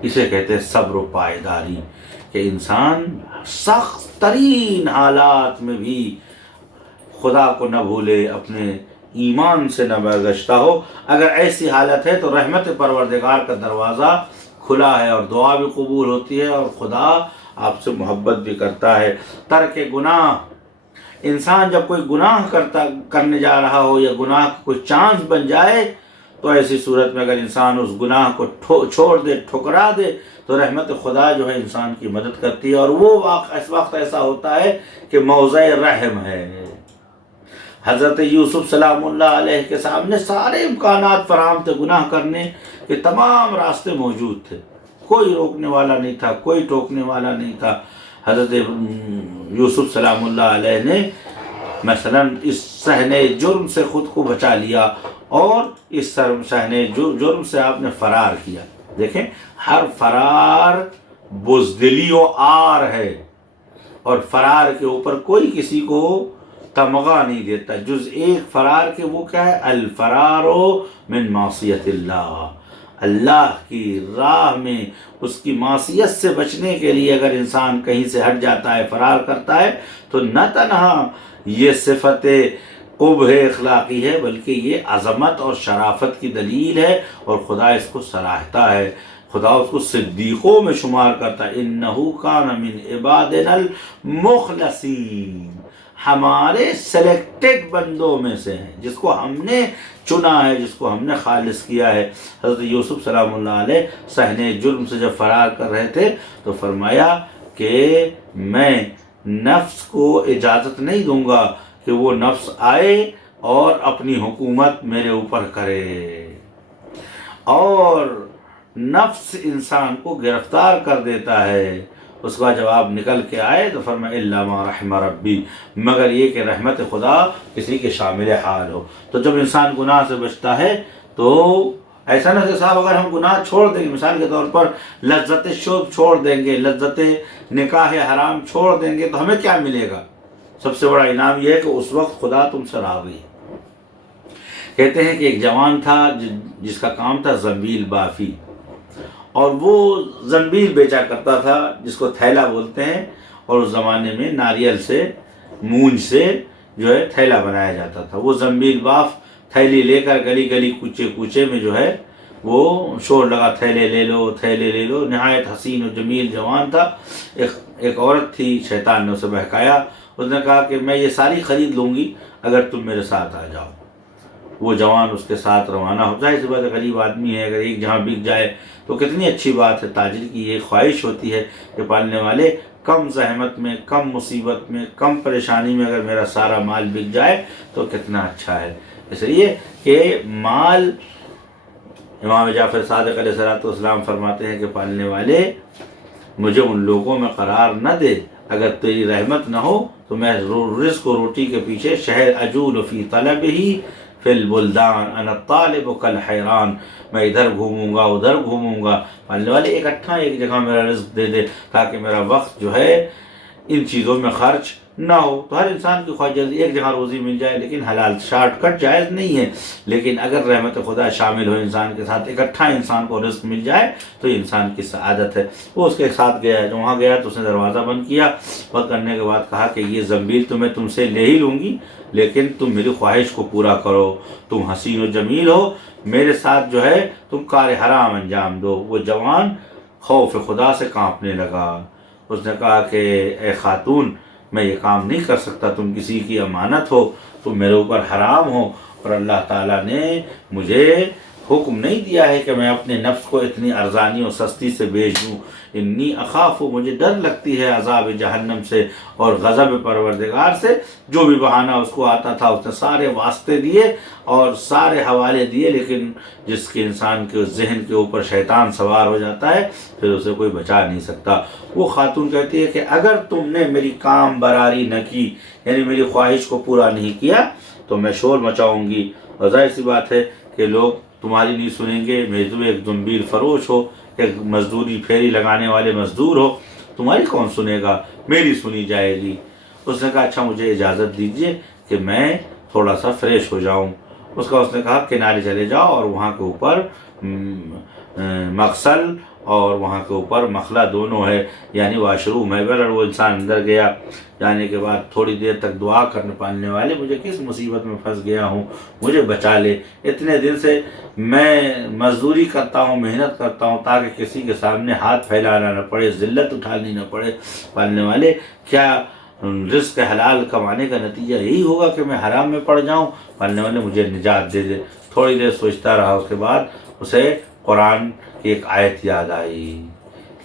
اسے کہتے ہیں صبر و پائیداری، کہ انسان سخت ترین حالات میں بھی خدا کو نہ بھولے، اپنے ایمان سے نہ برگشتہ ہو۔ اگر ایسی حالت ہے تو رحمت پروردگار کا دروازہ کھلا ہے اور دعا بھی قبول ہوتی ہے، اور خدا آپ سے محبت بھی کرتا ہے۔ ترک گناہ، انسان جب کوئی گناہ کرنے جا رہا ہو یا گناہ کا کوئی چانس بن جائے تو ایسی صورت میں اگر انسان اس گناہ کو چھوڑ دے، ٹھکرا دے، تو رحمت خدا جو ہے انسان کی مدد کرتی ہے، اور وہ اس وقت ایسا ہوتا ہے کہ موضع رحم ہے۔ حضرت یوسف سلام اللہ علیہ کے سامنے سارے امکانات فراہم تھے، گناہ کرنے کے تمام راستے موجود تھے، کوئی روکنے والا نہیں تھا، کوئی ٹوکنے والا نہیں تھا۔ حضرت یوسف سلام اللہ علیہ نے مثلا اس صحنہ جرم سے خود کو بچا لیا، اور اس صحنہ جرم سے آپ نے فرار کیا۔ دیکھیں، ہر فرار بزدلی و عار ہے، اور فرار کے اوپر کوئی کسی کو تمغہ نہیں دیتا جز ایک فرار کے، وہ کیا ہے؟ الفرار من معصیت اللہ، اللہ کی راہ میں اس کی معصیت سے بچنے کے لیے اگر انسان کہیں سے ہٹ جاتا ہے، فرار کرتا ہے، تو نہ تنہا یہ صفت قبح اخلاقی ہے، بلکہ یہ عظمت اور شرافت کی دلیل ہے، اور خدا اس کو سراہتا ہے، خدا اس کو صدیقوں میں شمار کرتا ہے۔ انہو کان من عبادنا المخلصین، ہمارے سلیکٹڈ بندوں میں سے ہیں، جس کو ہم نے چنا ہے، جس کو ہم نے خالص کیا ہے۔ حضرت یوسف سلام اللہ علیہ صحنہ جرم سے جب فرار کر رہے تھے تو فرمایا کہ میں نفس کو اجازت نہیں دوں گا کہ وہ نفس آئے اور اپنی حکومت میرے اوپر کرے، اور نفس انسان کو گرفتار کر دیتا ہے۔ اس کا جواب نکل کے آئے تو فرمایا الا ما رحم ربی، مگر یہ کہ رحمت خدا کسی کے شامل حال ہو۔ تو جب انسان گناہ سے بچتا ہے تو ایسا نہ کہ صاحب اگر ہم گناہ چھوڑ دیں گے، مثال کے طور پر لذت شرب چھوڑ دیں گے، لذت نکاح حرام چھوڑ دیں گے، تو ہمیں کیا ملے گا؟ سب سے بڑا انعام یہ ہے کہ اس وقت خدا تم سے راضی ہے۔ کہتے ہیں کہ ایک جوان تھا جس کا کام تھا زنبیل بافی، اور وہ زنبیل بیچا کرتا تھا، جس کو تھیلا بولتے ہیں، اور اس زمانے میں ناریل سے، مونج سے جو ہے تھیلا بنایا جاتا تھا۔ وہ زنبیل باف تھیلی لے کر گلی گلی کوچے کوچے میں جو ہے وہ شور لگا، تھیلے لے لو، تھیلے لے لو۔ نہایت حسین و جمیل جوان تھا۔ ایک عورت تھی، شیطان نے اسے بہکایا، اس نے کہا کہ میں یہ ساری خرید لوں گی اگر تم میرے ساتھ آ جاؤ۔ وہ جوان اس کے ساتھ روانہ ہو جائے، اسی بات غریب آدمی ہے، اگر ایک جہاں بک جائے تو کتنی اچھی بات ہے۔ تاجر کی یہ خواہش ہوتی ہے کہ پالنے والے کم زحمت میں، کم مصیبت میں، کم پریشانی میں اگر میرا سارا مال بک جائے تو کتنا اچھا ہے۔ اس لیے کہ مال، امام جعفر صادق علیہ السلام فرماتے ہیں کہ پالنے والے مجھے ان لوگوں میں قرار نہ دے، اگر تیری رحمت نہ ہو تو میں رزق و روٹی کے پیچھے شہر اجول فی طلب ہی فی البلدان انا الطالب کالحیران، میں ادھر گھوموں گا ادھر گھوموں گا۔ پالنے والے اکٹھا ایک جگہ میرا رزق دے دے تاکہ میرا وقت جو ہے ان چیزوں میں خرچ نہ ہو۔ تو ہر انسان کی خواہش جلدی ایک جگہ روزی مل جائے، لیکن حلال شارٹ کٹ جائز نہیں ہے، لیکن اگر رحمت خدا شامل ہو انسان کے ساتھ، اکٹھا انسان کو رزق مل جائے تو انسان کی سعادت ہے۔ وہ اس کے ساتھ گیا ہے، جو وہاں گیا تو اس نے دروازہ بند کیا، بند کرنے کے بعد کہا کہ یہ زنبیل تو میں تم سے لے ہی لوں گی، لیکن تم میری خواہش کو پورا کرو، تم حسین و جمیل ہو، میرے ساتھ جو ہے تم کار حرام انجام دو۔ وہ جوان خوف خدا سے کانپنے لگا، اس نے کہا کہ اے خاتون، میں یہ کام نہیں کر سکتا، تم کسی کی امانت ہو، تم میرے اوپر حرام ہو، اور اللہ تعالیٰ نے مجھے حکم نہیں دیا ہے کہ میں اپنے نفس کو اتنی ارزانی اور سستی سے بیچ دوں۔ انی اخاف، مجھے ڈر لگتی ہے عذاب جہنم سے اور غضب پروردگار سے۔ جو بھی بہانہ اس کو آتا تھا اس نے سارے واسطے دیے اور سارے حوالے دیے، لیکن جس کے انسان کے ذہن کے اوپر شیطان سوار ہو جاتا ہے پھر اسے کوئی بچا نہیں سکتا۔ وہ خاتون کہتی ہے کہ اگر تم نے میری کام براری نہ کی، یعنی میری خواہش کو پورا نہیں کیا، تو میں شور مچاؤں گی، اور ظاہر سی بات ہے کہ لوگ تمہاری نہیں سنیں گے۔ میں تم ایک زنبیل فروش ہو، ایک مزدوری پھیری لگانے والے مزدور ہو، تمہاری کون سنے گا، میری سنی جائے گی۔ اس نے کہا اچھا مجھے اجازت دیجیے کہ میں تھوڑا سا فریش ہو جاؤں۔ اس نے کہا کنارے چلے جاؤ، اور وہاں کے اوپر مغسل اور وہاں کے اوپر مخلا دونوں ہے، یعنی واش روم ہے۔ اور وہ انسان اندر گیا، جانے کے بعد تھوڑی دیر تک دعا کرنے، پالنے والے مجھے کس مصیبت میں پھنس گیا ہوں، مجھے بچا لے، اتنے دن سے میں مزدوری کرتا ہوں، محنت کرتا ہوں تاکہ کسی کے سامنے ہاتھ پھیلانا نہ پڑے، ذلت اٹھانی نہ پڑے۔ پالنے والے کیا رزق حلال کمانے کا نتیجہ یہی ہوگا کہ میں حرام میں پڑ جاؤں، پالنے والے مجھے نجات دے دے۔ تھوڑی دیر سوچتا رہا، اس کے بعد اسے قرآن کی ایک آیت یاد آئی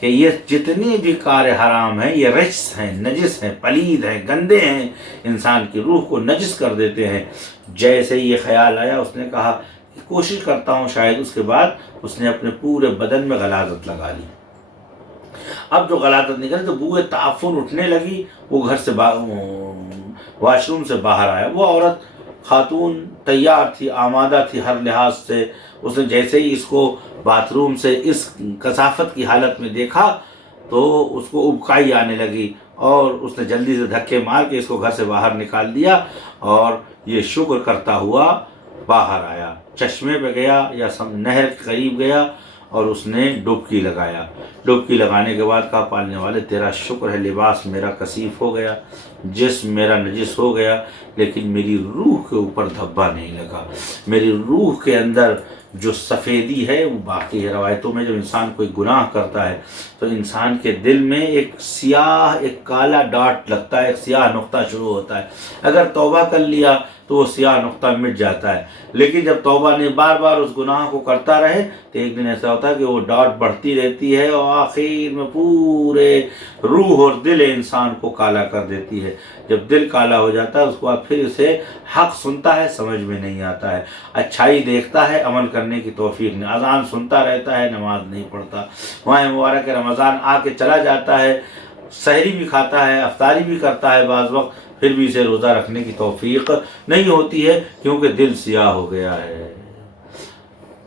کہ یہ جتنی بھی کار حرام ہیں یہ رجس ہیں، نجس ہیں، پلید ہیں، گندے ہیں، انسان کی روح کو نجس کر دیتے ہیں۔ جیسے یہ خیال آیا اس نے کہا کہ کوشش کرتا ہوں شاید، اس کے بعد اس نے اپنے پورے بدن میں غلاظت لگا لی۔ اب جو غلاظت نکلی تو بوئے تعفن اٹھنے لگی، وہ گھر سے واش روم سے باہر آیا۔ وہ عورت خاتون تیار تھی، آمادہ تھی ہر لحاظ سے۔ اس نے جیسے ہی اس کو باتھ روم سے اس کثافت کی حالت میں دیکھا تو اس کو ابکائی آنے لگی، اور اس نے جلدی سے دھکے مار کے اس کو گھر سے باہر نکال دیا، اور یہ شکر کرتا ہوا باہر آیا، چشمے پہ گیا یا نہر کے قریب گیا اور اس نے ڈبکی لگایا۔ ڈبکی لگانے کے بعد کہا پالنے والے تیرا شکر ہے، لباس میرا کثیف ہو گیا، جسم میرا نجس ہو گیا، لیکن میری روح کے اوپر دھبا نہیں لگا، میری روح کے اندر جو سفیدی ہے وہ باقی ہے۔ روایتوں میں جب انسان کوئی گناہ کرتا ہے تو انسان کے دل میں ایک سیاہ، ایک کالا ڈاٹ لگتا ہے، ایک سیاہ نقطہ شروع ہوتا ہے۔ اگر توبہ کر لیا تو وہ سیاہ نقطہ مٹ جاتا ہے، لیکن جب توبہ نے بار بار اس گناہ کو کرتا رہے تو ایک دن ایسا ہوتا ہے کہ وہ ڈاٹ بڑھتی رہتی ہے اور آخر میں پورے روح اور دل انسان کو کالا کر دیتی ہے۔ جب دل کالا ہو جاتا ہے اس کے بعد پھر اسے حق سنتا ہے، سمجھ میں نہیں آتا ہے، اچھائی دیکھتا ہے، عمل کرنے کی توفیق نہیں، اذان سنتا رہتا ہے، نماز نہیں پڑھتا۔ ماہ مبارک رمضان آ کے چلا جاتا ہے، سحری بھی کھاتا ہے، افطاری بھی کرتا ہے بعض وقت، پھر بھی اسے روزہ رکھنے کی توفیق نہیں ہوتی ہے، کیونکہ دل سیاہ ہو گیا ہے۔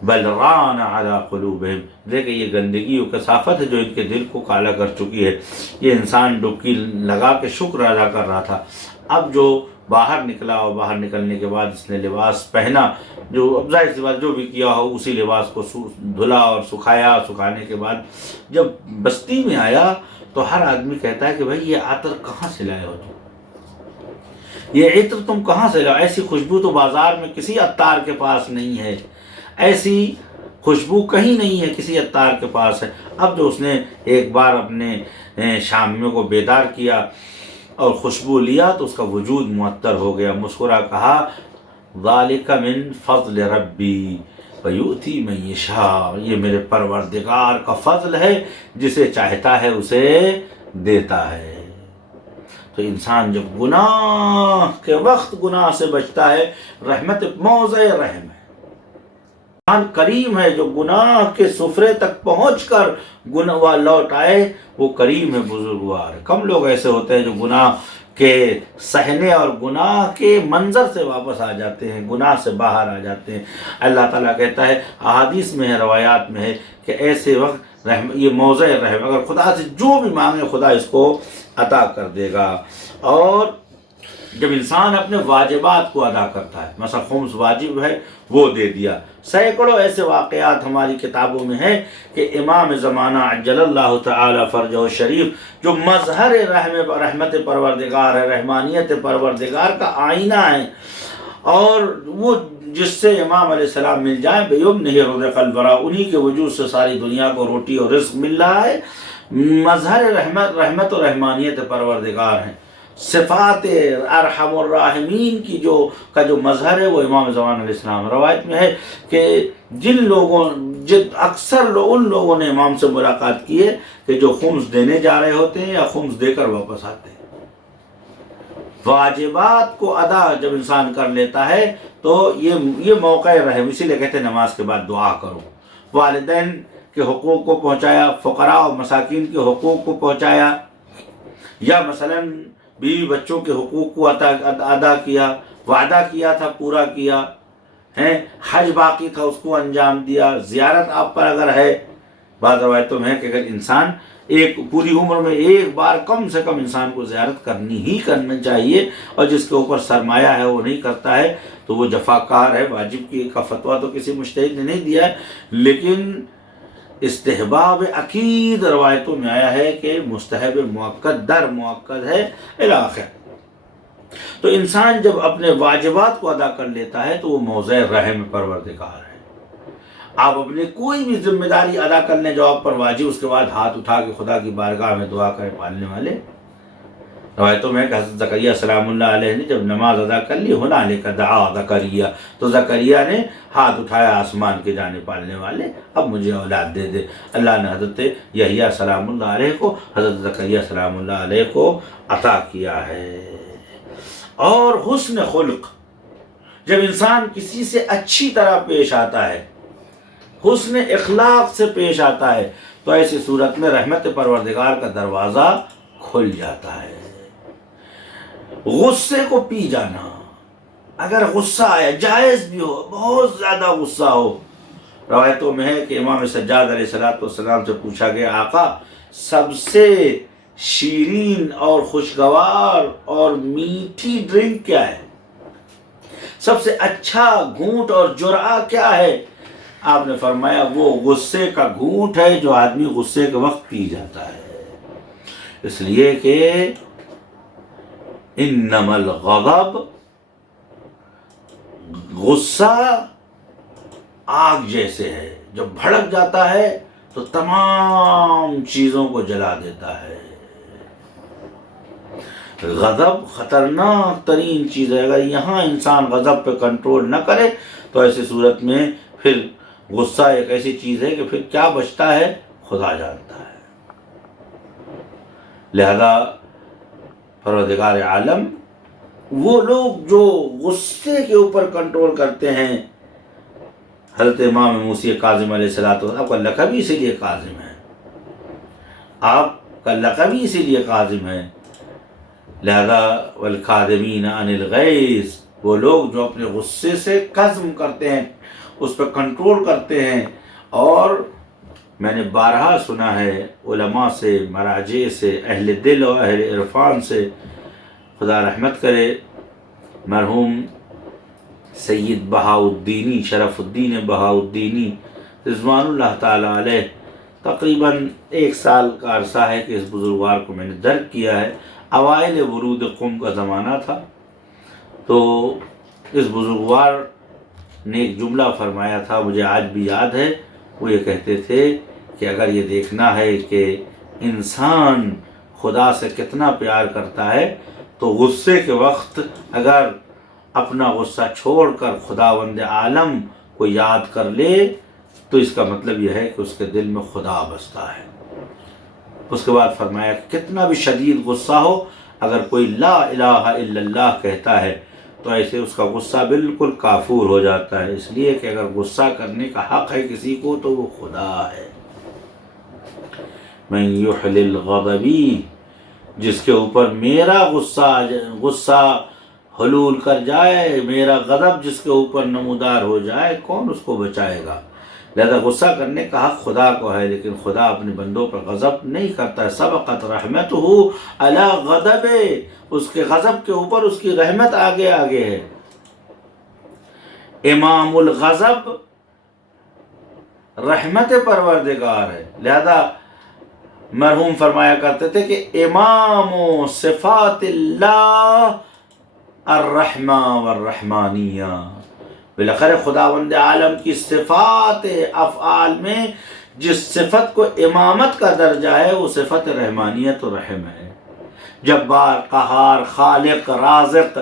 بل ران علی قلوبہم، دیکھیں یہ گندگی و کثافت ہے جو ان کے دل کو کالا کر چکی ہے۔ یہ انسان ڈبکی لگا کے شکر ادا کر رہا تھا، اب جو باہر نکلا اور باہر نکلنے کے بعد اس نے لباس پہنا، جو اب ظاہر سی بات جو بھی کیا ہو اسی لباس کو دھلا اور سکھایا، سکھانے کے بعد جب بستی میں آیا تو ہر آدمی کہتا ہے کہ بھائی یہ عطر کہاں سے لائے ہو تم، یہ عطر تم کہاں سے لائے، ایسی خوشبو تو بازار میں کسی عطار کے پاس نہیں ہے، ایسی خوشبو کہیں نہیں ہے، کسی عطار کے پاس ہے۔ اب جو اس نے ایک بار اپنے شامیوں کو بیدار کیا اور خوشبو لیا تو اس کا وجود معطر ہو گیا، مسکرا کہا ذالک من فضل ربی ویؤتی من یشاء، یہ میرے پروردگار کا فضل ہے، جسے چاہتا ہے اسے دیتا ہے۔ تو انسان جب گناہ کے وقت گناہ سے بچتا ہے، رحمت موضع رحم ہے، انسان کریم ہے، جو گناہ کے سفرے تک پہنچ کر گناہ لوٹ آئے وہ کریم ہے، بزرگوار ہے۔ کم لوگ ایسے ہوتے ہیں جو گناہ کے سہنے اور گناہ کے منظر سے واپس آ جاتے ہیں، گناہ سے باہر آ جاتے ہیں۔ اللہ تعالیٰ کہتا ہے، احادیث میں ہے، روایات میں ہے کہ ایسے وقت یہ موضع رحم، اگر خدا سے جو بھی مانگے خدا اس کو عطا کر دے گا۔ اور جب انسان اپنے واجبات کو ادا کرتا ہے، مثلا خمس واجب ہے وہ دے دیا، سینکڑوں ایسے واقعات ہماری کتابوں میں ہیں کہ امام زمانہ عجل اللہ تعالی فرجہ شریف جو مظہر رحمت پروردگار ہے، رحمانیت پروردگار کا آئینہ ہے، اور وہ جس سے امام علیہ السلام مل جائیں بیمنہ رزق الورا، انہی کے وجود سے ساری دنیا کو روٹی اور رزق مل رہا ہے، مظہر رحمت و رحمانیت پروردگار ہیں۔ صفات ارحم الراحمین کی جو مظہر ہے وہ امام زمان علیہ السلام۔ روایت میں ہے کہ اکثر ان لوگوں نے امام سے ملاقات کی ہے کہ جو خمس دینے جا رہے ہوتے ہیں یا خمس دے کر واپس آتے ہیں۔ واجبات کو ادا جب انسان کر لیتا ہے تو یہ موقع رحم، اسی لیے کہتے ہیں نماز کے بعد دعا کرو۔ والدین کے حقوق کو پہنچایا، فقراء و مساکین کے حقوق کو پہنچایا، یا مثلاً بیوی بچوں کے حقوق کو ادا کیا، وعدہ کیا تھا پورا کیا ہے، حج باقی تھا اس کو انجام دیا، زیارت آپ پر اگر ہے، بعض روایتوں میں ہے کہ اگر انسان ایک پوری عمر میں ایک بار کم سے کم انسان کو زیارت کرنی چاہیے، اور جس کے اوپر سرمایہ ہے وہ نہیں کرتا ہے تو وہ جفاکار ہے۔ واجب کا فتویٰ تو کسی مجتہد نے نہیں دیا ہے، لیکن استحباب اکید روایتوں میں آیا ہے کہ مستحب مؤکد در مؤکد ہے الاخر۔ تو انسان جب اپنے واجبات کو ادا کر لیتا ہے تو وہ موضع رحم پروردگار ہے۔ آپ اپنے کوئی بھی ذمہ داری ادا کرنے جو آپ پر واجب، اس کے بعد ہاتھ اٹھا کے خدا کی بارگاہ میں دعا کریں پالنے والے روایتوں میں کہ حضرت زکریا سلام اللہ علیہ نے جب نماز ادا کر لی، ہنالک دعا زکریا، تو زکریا نے ہاتھ اٹھایا آسمان کے جانے پالنے والے، اب مجھے اولاد دے دے۔ اللہ نے حضرت یحییٰ سلام اللہ علیہ کو حضرت زکریا سلام اللہ علیہ کو عطا کیا ہے۔ اور حسن خلق، جب انسان کسی سے اچھی طرح پیش آتا ہے، حسن اخلاق سے پیش آتا ہے، تو ایسی صورت میں رحمت پروردگار کا دروازہ کھل جاتا ہے۔ غصے کو پی جانا، اگر غصہ آیا، جائز بھی ہو، بہت زیادہ غصہ ہو، روایتوں میں ہے کہ امام سجاد علیہ السلام سے پوچھا گیا، آقا سب سے شیرین اور خوشگوار اور میٹھی ڈرنک کیا ہے؟ سب سے اچھا گھونٹ اور جرعہ کیا ہے؟ آپ نے فرمایا وہ غصے کا گھونٹ ہے جو آدمی غصے کے وقت پی جاتا ہے، اس لیے کہ انما الغضب، غصہ آگ جیسے ہے، جب بھڑک جاتا ہے تو تمام چیزوں کو جلا دیتا ہے۔ غضب خطرناک ترین چیز ہے، اگر یہاں انسان غضب پہ کنٹرول نہ کرے تو ایسی صورت میں پھر غصہ ایک ایسی چیز ہے کہ پھر کیا بچتا ہے خدا جانتا ہے۔ لہذا پروردگار عالم، وہ لوگ جو غصے کے اوپر کنٹرول کرتے ہیں، حضرت امام موسی کاظم علیہ السلام، آپ کا لقب ہی اسی لیے کاظم ہے، آپ کا لقب ہی اسی لیے کاظم ہے۔ لہذا والکاظمین عن الغیظ، وہ لوگ جو اپنے غصے سے قزم کرتے ہیں، اس پر کنٹرول کرتے ہیں۔ اور میں نے بارہا سنا ہے علماء سے، مراجع سے، اہل دل اور اہل عرفان سے، خدا رحمت کرے مرحوم سید بہاؤالدینی، شرف الدین بہاؤالدینی رضوان اللہ تعالیٰ علیہ، تقریباً 1 سال کا عرصہ ہے کہ اس بزرگوار کو میں نے درک کیا ہے۔ اوائل ورود قم کا زمانہ تھا، تو اس بزرگوار نے ایک جملہ فرمایا تھا، مجھے آج بھی یاد ہے۔ وہ یہ کہتے تھے کہ اگر یہ دیکھنا ہے کہ انسان خدا سے کتنا پیار کرتا ہے تو غصے کے وقت اگر اپنا غصہ چھوڑ کر خداوند عالم کو یاد کر لے تو اس کا مطلب یہ ہے کہ اس کے دل میں خدا بستا ہے۔ اس کے بعد فرمایا کہ کتنا بھی شدید غصہ ہو، اگر کوئی لا الہ الا اللہ کہتا ہے تو ایسے اس کا غصہ بالکل کافور ہو جاتا ہے، اس لیے کہ اگر غصہ کرنے کا حق ہے کسی کو تو وہ خدا ہے۔ من یحلل غضبی، جس کے اوپر میرا غصہ حلول کر جائے، میرا غضب جس کے اوپر نمودار ہو جائے، کون اس کو بچائے گا؟ لہذا غصہ کرنے کا حق خدا کو ہے، لیکن خدا اپنے بندوں پر غضب نہیں کرتا ہے۔ سبقت رحمتہ علی غضب، اس کے غضب کے اوپر اس کی رحمت آگے آگے ہے۔ امام الغضب رحمت پروردگار ہے، لہذا مرحوم فرمایا کرتے تھے کہ امام صفات اللہ الرحمہ والرحمانیہ، بالاخره خداوند عالم کی صفات افعال میں جس صفت کو امامت کا درجہ ہے وہ صفت رحمانیت و رحم ہے۔ جبار، قہار، خالق، رازق،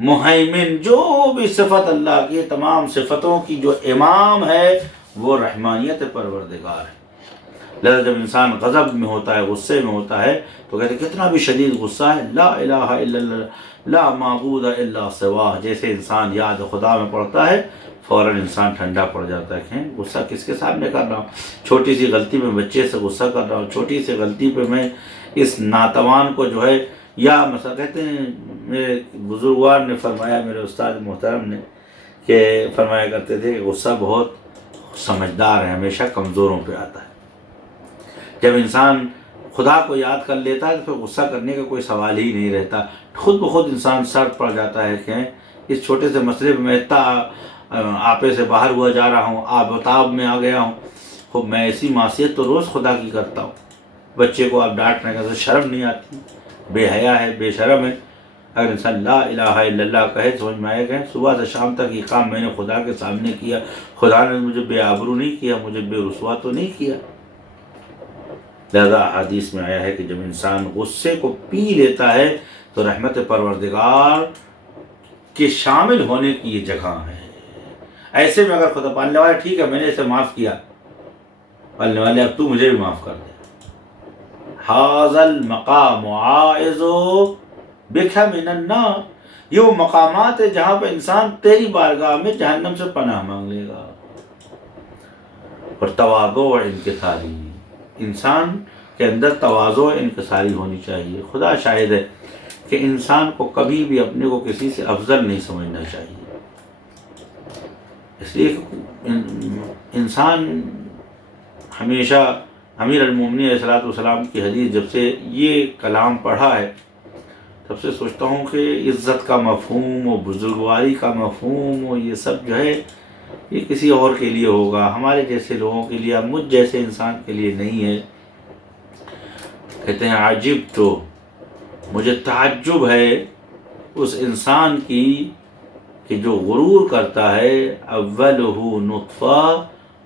مہیمن، جو بھی صفت اللہ کی تمام صفتوں کی جو امام ہے وہ رحمانیت پروردگار ہے۔ لہذا جب انسان غضب میں ہوتا ہے، غصے میں ہوتا ہے، تو کہتے ہیں کتنا بھی شدید غصہ ہے، لا الہ الا اللہ، لا معبود الا سواہ، جیسے انسان یاد خدا میں پڑتا ہے فوراً انسان ٹھنڈا پڑ جاتا ہے کہ غصہ کس کے سامنے کر رہا ہوں، چھوٹی سی غلطی میں بچے سے غصہ کر رہا ہوں، چھوٹی سی غلطی پہ میں اس ناتوان کو جو ہے، یا مثلا کہتے ہیں میرے بزرگوار نے فرمایا، میرے استاد محترم نے، کہ فرمایا کرتے تھے کہ غصہ بہت سمجھدار ہے، ہمیشہ کمزوروں پہ آتا ہے۔ جب انسان خدا کو یاد کر لیتا ہے تو پھر غصہ کرنے کا کوئی سوال ہی نہیں رہتا، خود بخود انسان سرد پڑ جاتا ہے کہ اس چھوٹے سے مسئلے میں اتنا آپے سے باہر ہوا جا رہا ہوں، آب و تاب میں آ گیا ہوں، خب میں ایسی معصیت تو روز خدا کی کرتا ہوں۔ بچے کو آپ ڈانٹنے کا شرم نہیں آتی، بے حیا ہے، بے شرم ہے۔ اگر انسان لا الہ الا اللہ کہے، سمجھ میں آئے گئے صبح سے شام تک یہ کام میں نے خدا کے سامنے کیا، خدا نے مجھے بے آبرو نہیں کیا، مجھے بے رسوا تو نہیں کیا۔ لہذا حدیث میں آیا ہے کہ جب انسان غصے کو پی لیتا ہے تو رحمت پروردگار کے شامل ہونے کی یہ جگہ ہے۔ ایسے میں اگر خدا پالنے والے ٹھیک ہے میں نے اسے معاف کیا، پالنے والے اب تو مجھے بھی معاف کر دے، ھذا المقام عائذ بک من النار، یہ وہ مقامات ہے جہاں پہ انسان تیری بارگاہ میں جہنم سے پناہ مانگ لے گا۔ اور تواضع اور انکساری، انسان کے اندر تواضع اور انکساری ہونی چاہیے۔ خدا شاہد ہے کہ انسان کو کبھی بھی اپنے کو کسی سے افضل نہیں سمجھنا چاہیے، اس لیے انسان ہمیشہ امیر المومنین علیہ الصلوۃ والسلام کی حدیث جب سے یہ کلام پڑھا ہے تب سے سوچتا ہوں کہ عزت کا مفہوم و بزرگواری کا مفہوم و یہ سب جو ہے یہ کسی اور کے لیے ہوگا، ہمارے جیسے لوگوں کے لیے، مجھ جیسے انسان کے لیے نہیں ہے۔ کہتے ہیں عجب تو مجھے تعجب ہے اس انسان کی کہ جو غرور کرتا ہے اولہ نطفہ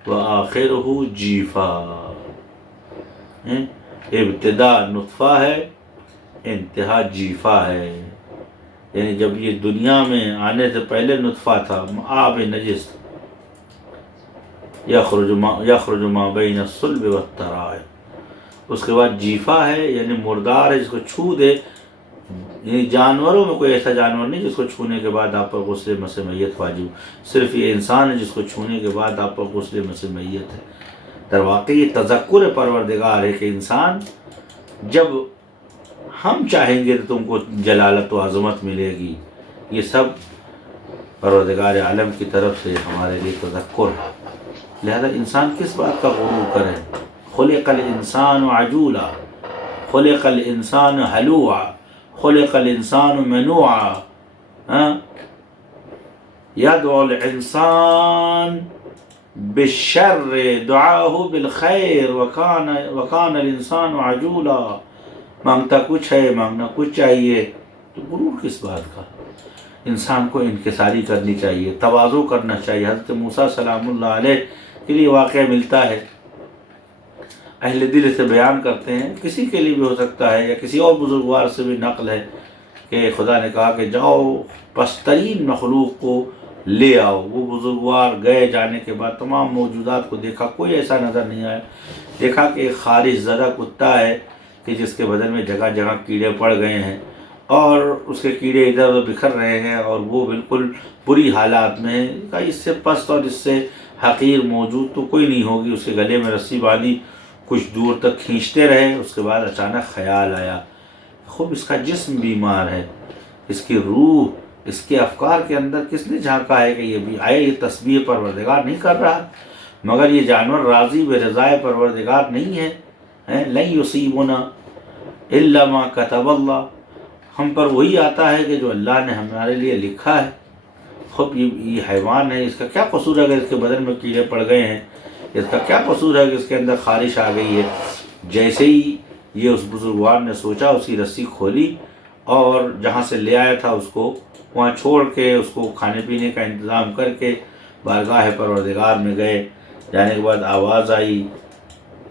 و آخرہ جیفا، ابتدا نطفہ ہے انتہا جیفا ہے، یعنی جب یہ دنیا میں آنے سے پہلے نطفہ تھا، آب نجس، یخرج ما بین الصلب والترائب، اس کے بعد جیفا ہے یعنی مردار ہے، جس کو چھو دے، یعنی جانوروں میں کوئی ایسا جانور نہیں جس کو چھونے کے بعد آپ پر غسل مس میت واجب، صرف یہ انسان ہے جس کو چھونے کے بعد آپ پر غسل مس میت ہے۔ در واقع یہ تذکر پروردگار ہے کہ انسان جب ہم چاہیں گے تو تم کو جلالت و عظمت ملے گی، یہ سب پروردگار عالم کی طرف سے ہمارے لیے تذکر ہے۔ لہذا انسان کس بات کا غرور کرے؟ خلق الانسان عجولا، خلق الانسان حلوعا، خلق الانسان منوعا، یدعو الانسان بالشر دعاہ بالخیر وکان الانسان عجولا، مانگتا کچھ ہے، مانگنا کچھ چاہیے، تو غرور کس بات کا؟ انسان کو انکساری کرنی چاہیے، تواضع کرنا چاہیے۔ حضرت موسیٰ سلام اللہ علیہ کے لیے واقعہ ملتا ہے، اہل دل سے بیان کرتے ہیں، کسی کے لیے بھی ہو سکتا ہے یا کسی اور بزرگوار سے بھی نقل ہے کہ خدا نے کہا کہ جاؤ پسترین مخلوق کو لے آؤ۔ وہ بزرگوار گئے، جانے کے بعد تمام موجودات کو دیکھا، کوئی ایسا نظر نہیں آیا۔ دیکھا کہ ایک خارش زدہ کتا ہے کہ جس کے بدن میں جگہ جگہ کیڑے پڑ گئے ہیں اور اس کے کیڑے ادھر ادھر بکھر رہے ہیں اور وہ بالکل بری حالات میں ہے۔ کہا اس سے پست اور اس سے حقیر موجود تو کوئی نہیں ہوگی۔ اس کے گلے میں رسی باندھی کچھ دور تک کھینچتے رہے، اس کے بعد اچانک خیال آیا خوب اس کا جسم بیمار ہے، اس کی روح، اس کے افکار کے اندر کس نے جھانکا ہے کہ یہ بھی آئے، یہ تسبیح پروردگار نہیں کر رہا، مگر یہ جانور راضی برضائے پروردگار نہیں ہے۔ لن یصیبنا الا ما کتب اللہ، ہم پر وہی آتا ہے کہ جو اللہ نے ہمارے لیے لکھا ہے۔ خود یہ حیوان ہے، اس کا کیا قصور ہے اگر اس کے بدن میں کیڑے پڑ گئے ہیں؟ اس کا کیا قصور ہے کہ اس کے اندر خارش آ گئی ہے؟ جیسے ہی یہ اس بزرگوار نے سوچا، اس کی رسی کھولی اور جہاں سے لے آیا تھا اس کو وہاں چھوڑ کے اس کو کھانے پینے کا انتظام کر کے بارگاہ پروردگار میں گئے۔ جانے کے بعد آواز آئی،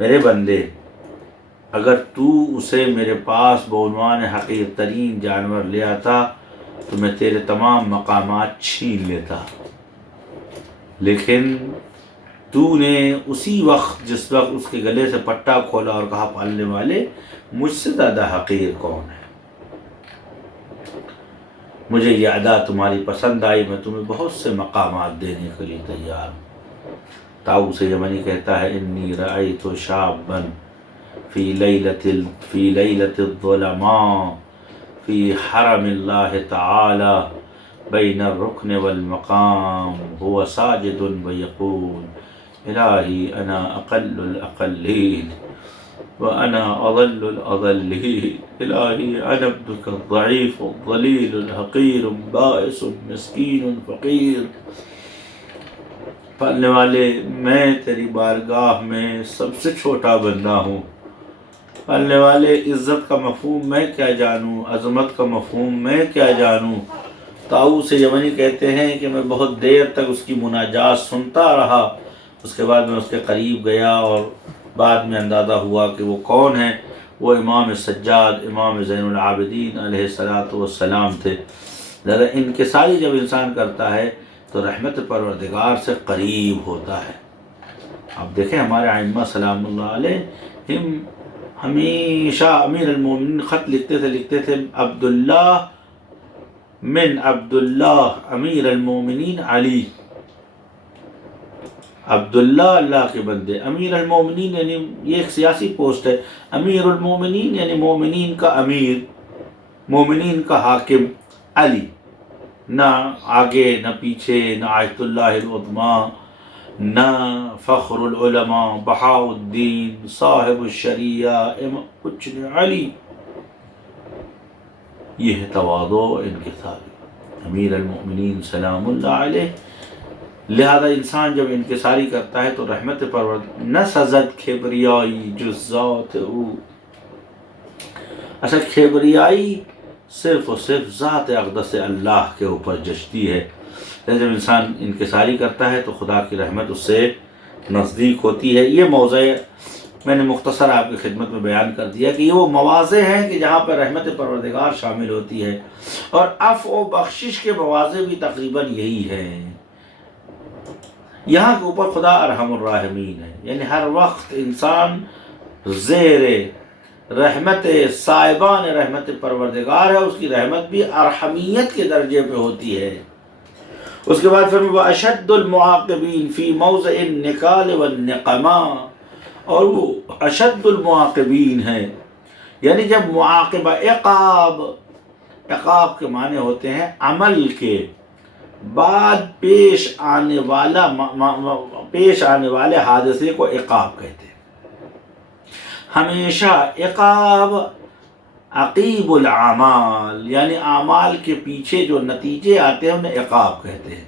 میرے بندے اگر تو اسے میرے پاس بعنوان حقیر ترین جانور لے آتا تو میں تیرے تمام مقامات چھین لیتا، لیکن تو نے اسی وقت جس وقت اس کے گلے سے پٹا کھولا اور کہا پالنے والے مجھ سے زیادہ حقیر کون ہے؟ مجھے یہ ادا تمہاری پسند آئی، میں تمہیں بہت سے مقامات دینے کے لیے تیار ہوں۔ طاؤس یمنی کہتا ہے انی رأیت شابا فی لیلۃ الظلماء فی حرم اللہ تعالی بین الرکن والمقام هو ساجد ویقول الہی انا اقل الاقلین وانا اضل الاضلین، الہی انا عبدک الضعیف الضلیل الحقیر بائس مسکین فقیر۔ پالنے والے میں تیری بارگاہ میں سب سے چھوٹا بندہ ہوں۔ پالنے والے عزت کا مفہوم میں کیا جانوں، عظمت کا مفہوم میں کیا جانوں۔ طاؤس یمنی کہتے ہیں کہ میں بہت دیر تک اس کی مناجات سنتا رہا، اس کے بعد میں اس کے قریب گیا اور بعد میں اندازہ ہوا کہ وہ کون ہیں، وہ امام سجاد امام زین العابدین علیہ الصلاۃ والسلام تھے۔ ذرا انکساری جب انسان کرتا ہے تو رحمت پروردگار سے قریب ہوتا ہے۔ اب دیکھیں ہمارے ائمہ سلام اللہ علیہ ہمیشہ امیر المومنین خط لکھتے تھے عبداللہ من عبداللہ امیر المومنین علی، عبداللہ اللہ کے بندے، امیر المومنین یعنی یہ ایک سیاسی پوسٹ ہے، امیر المومنین یعنی مومنین کا امیر، مومنین کا حاکم، علی، نہ آگے نہ پیچھے، نہ آیت اللہ العظمیٰ، نہ فخر العلماء، بہاء الدین، صاحب الشریعہ، کچھ نہیں، علی۔ یہ ہے تواضع انکساری، امیر المؤمنین سلام اللہ علیہ۔ لہذا انسان جب انکساری کرتا ہے تو رحمت پروردگار نہ سزد کبریائی جز ذات او، اچھا کبریائی صرف و صرف ذات اقدس اللہ کے اوپر جچتی ہے۔ جب انسان انکساری کرتا ہے تو خدا کی رحمت اس سے نزدیک ہوتی ہے۔ یہ موضع میں نے مختصر آپ کی خدمت میں بیان کر دیا کہ یہ وہ مواضع ہیں کہ جہاں پر رحمت پروردگار شامل ہوتی ہے، اور عفو و بخشش کے مواضع بھی تقریباً یہی ہیں۔ یہاں کے اوپر خدا ارحم الراحمین ہے، یعنی ہر وقت انسان زیر رحمت صاحبان رحمت پروردگار ہے، اس کی رحمت بھی ارحمیت کے درجے پہ ہوتی ہے۔ اس کے بعد پھر اشد المعاقبین فی موضع النکال والنقما، اور وہ اشد المعاقبین ہیں، یعنی جب معاقبہ عقاب کے معنی ہوتے ہیں عمل کے بعد پیش آنے والے حادثے کو عقاب کہتے ہیں۔ ہمیشہ عقاب عقیب الاعمال، یعنی اعمال کے پیچھے جو نتیجے آتے ہیں انہیں عقاب کہتے ہیں۔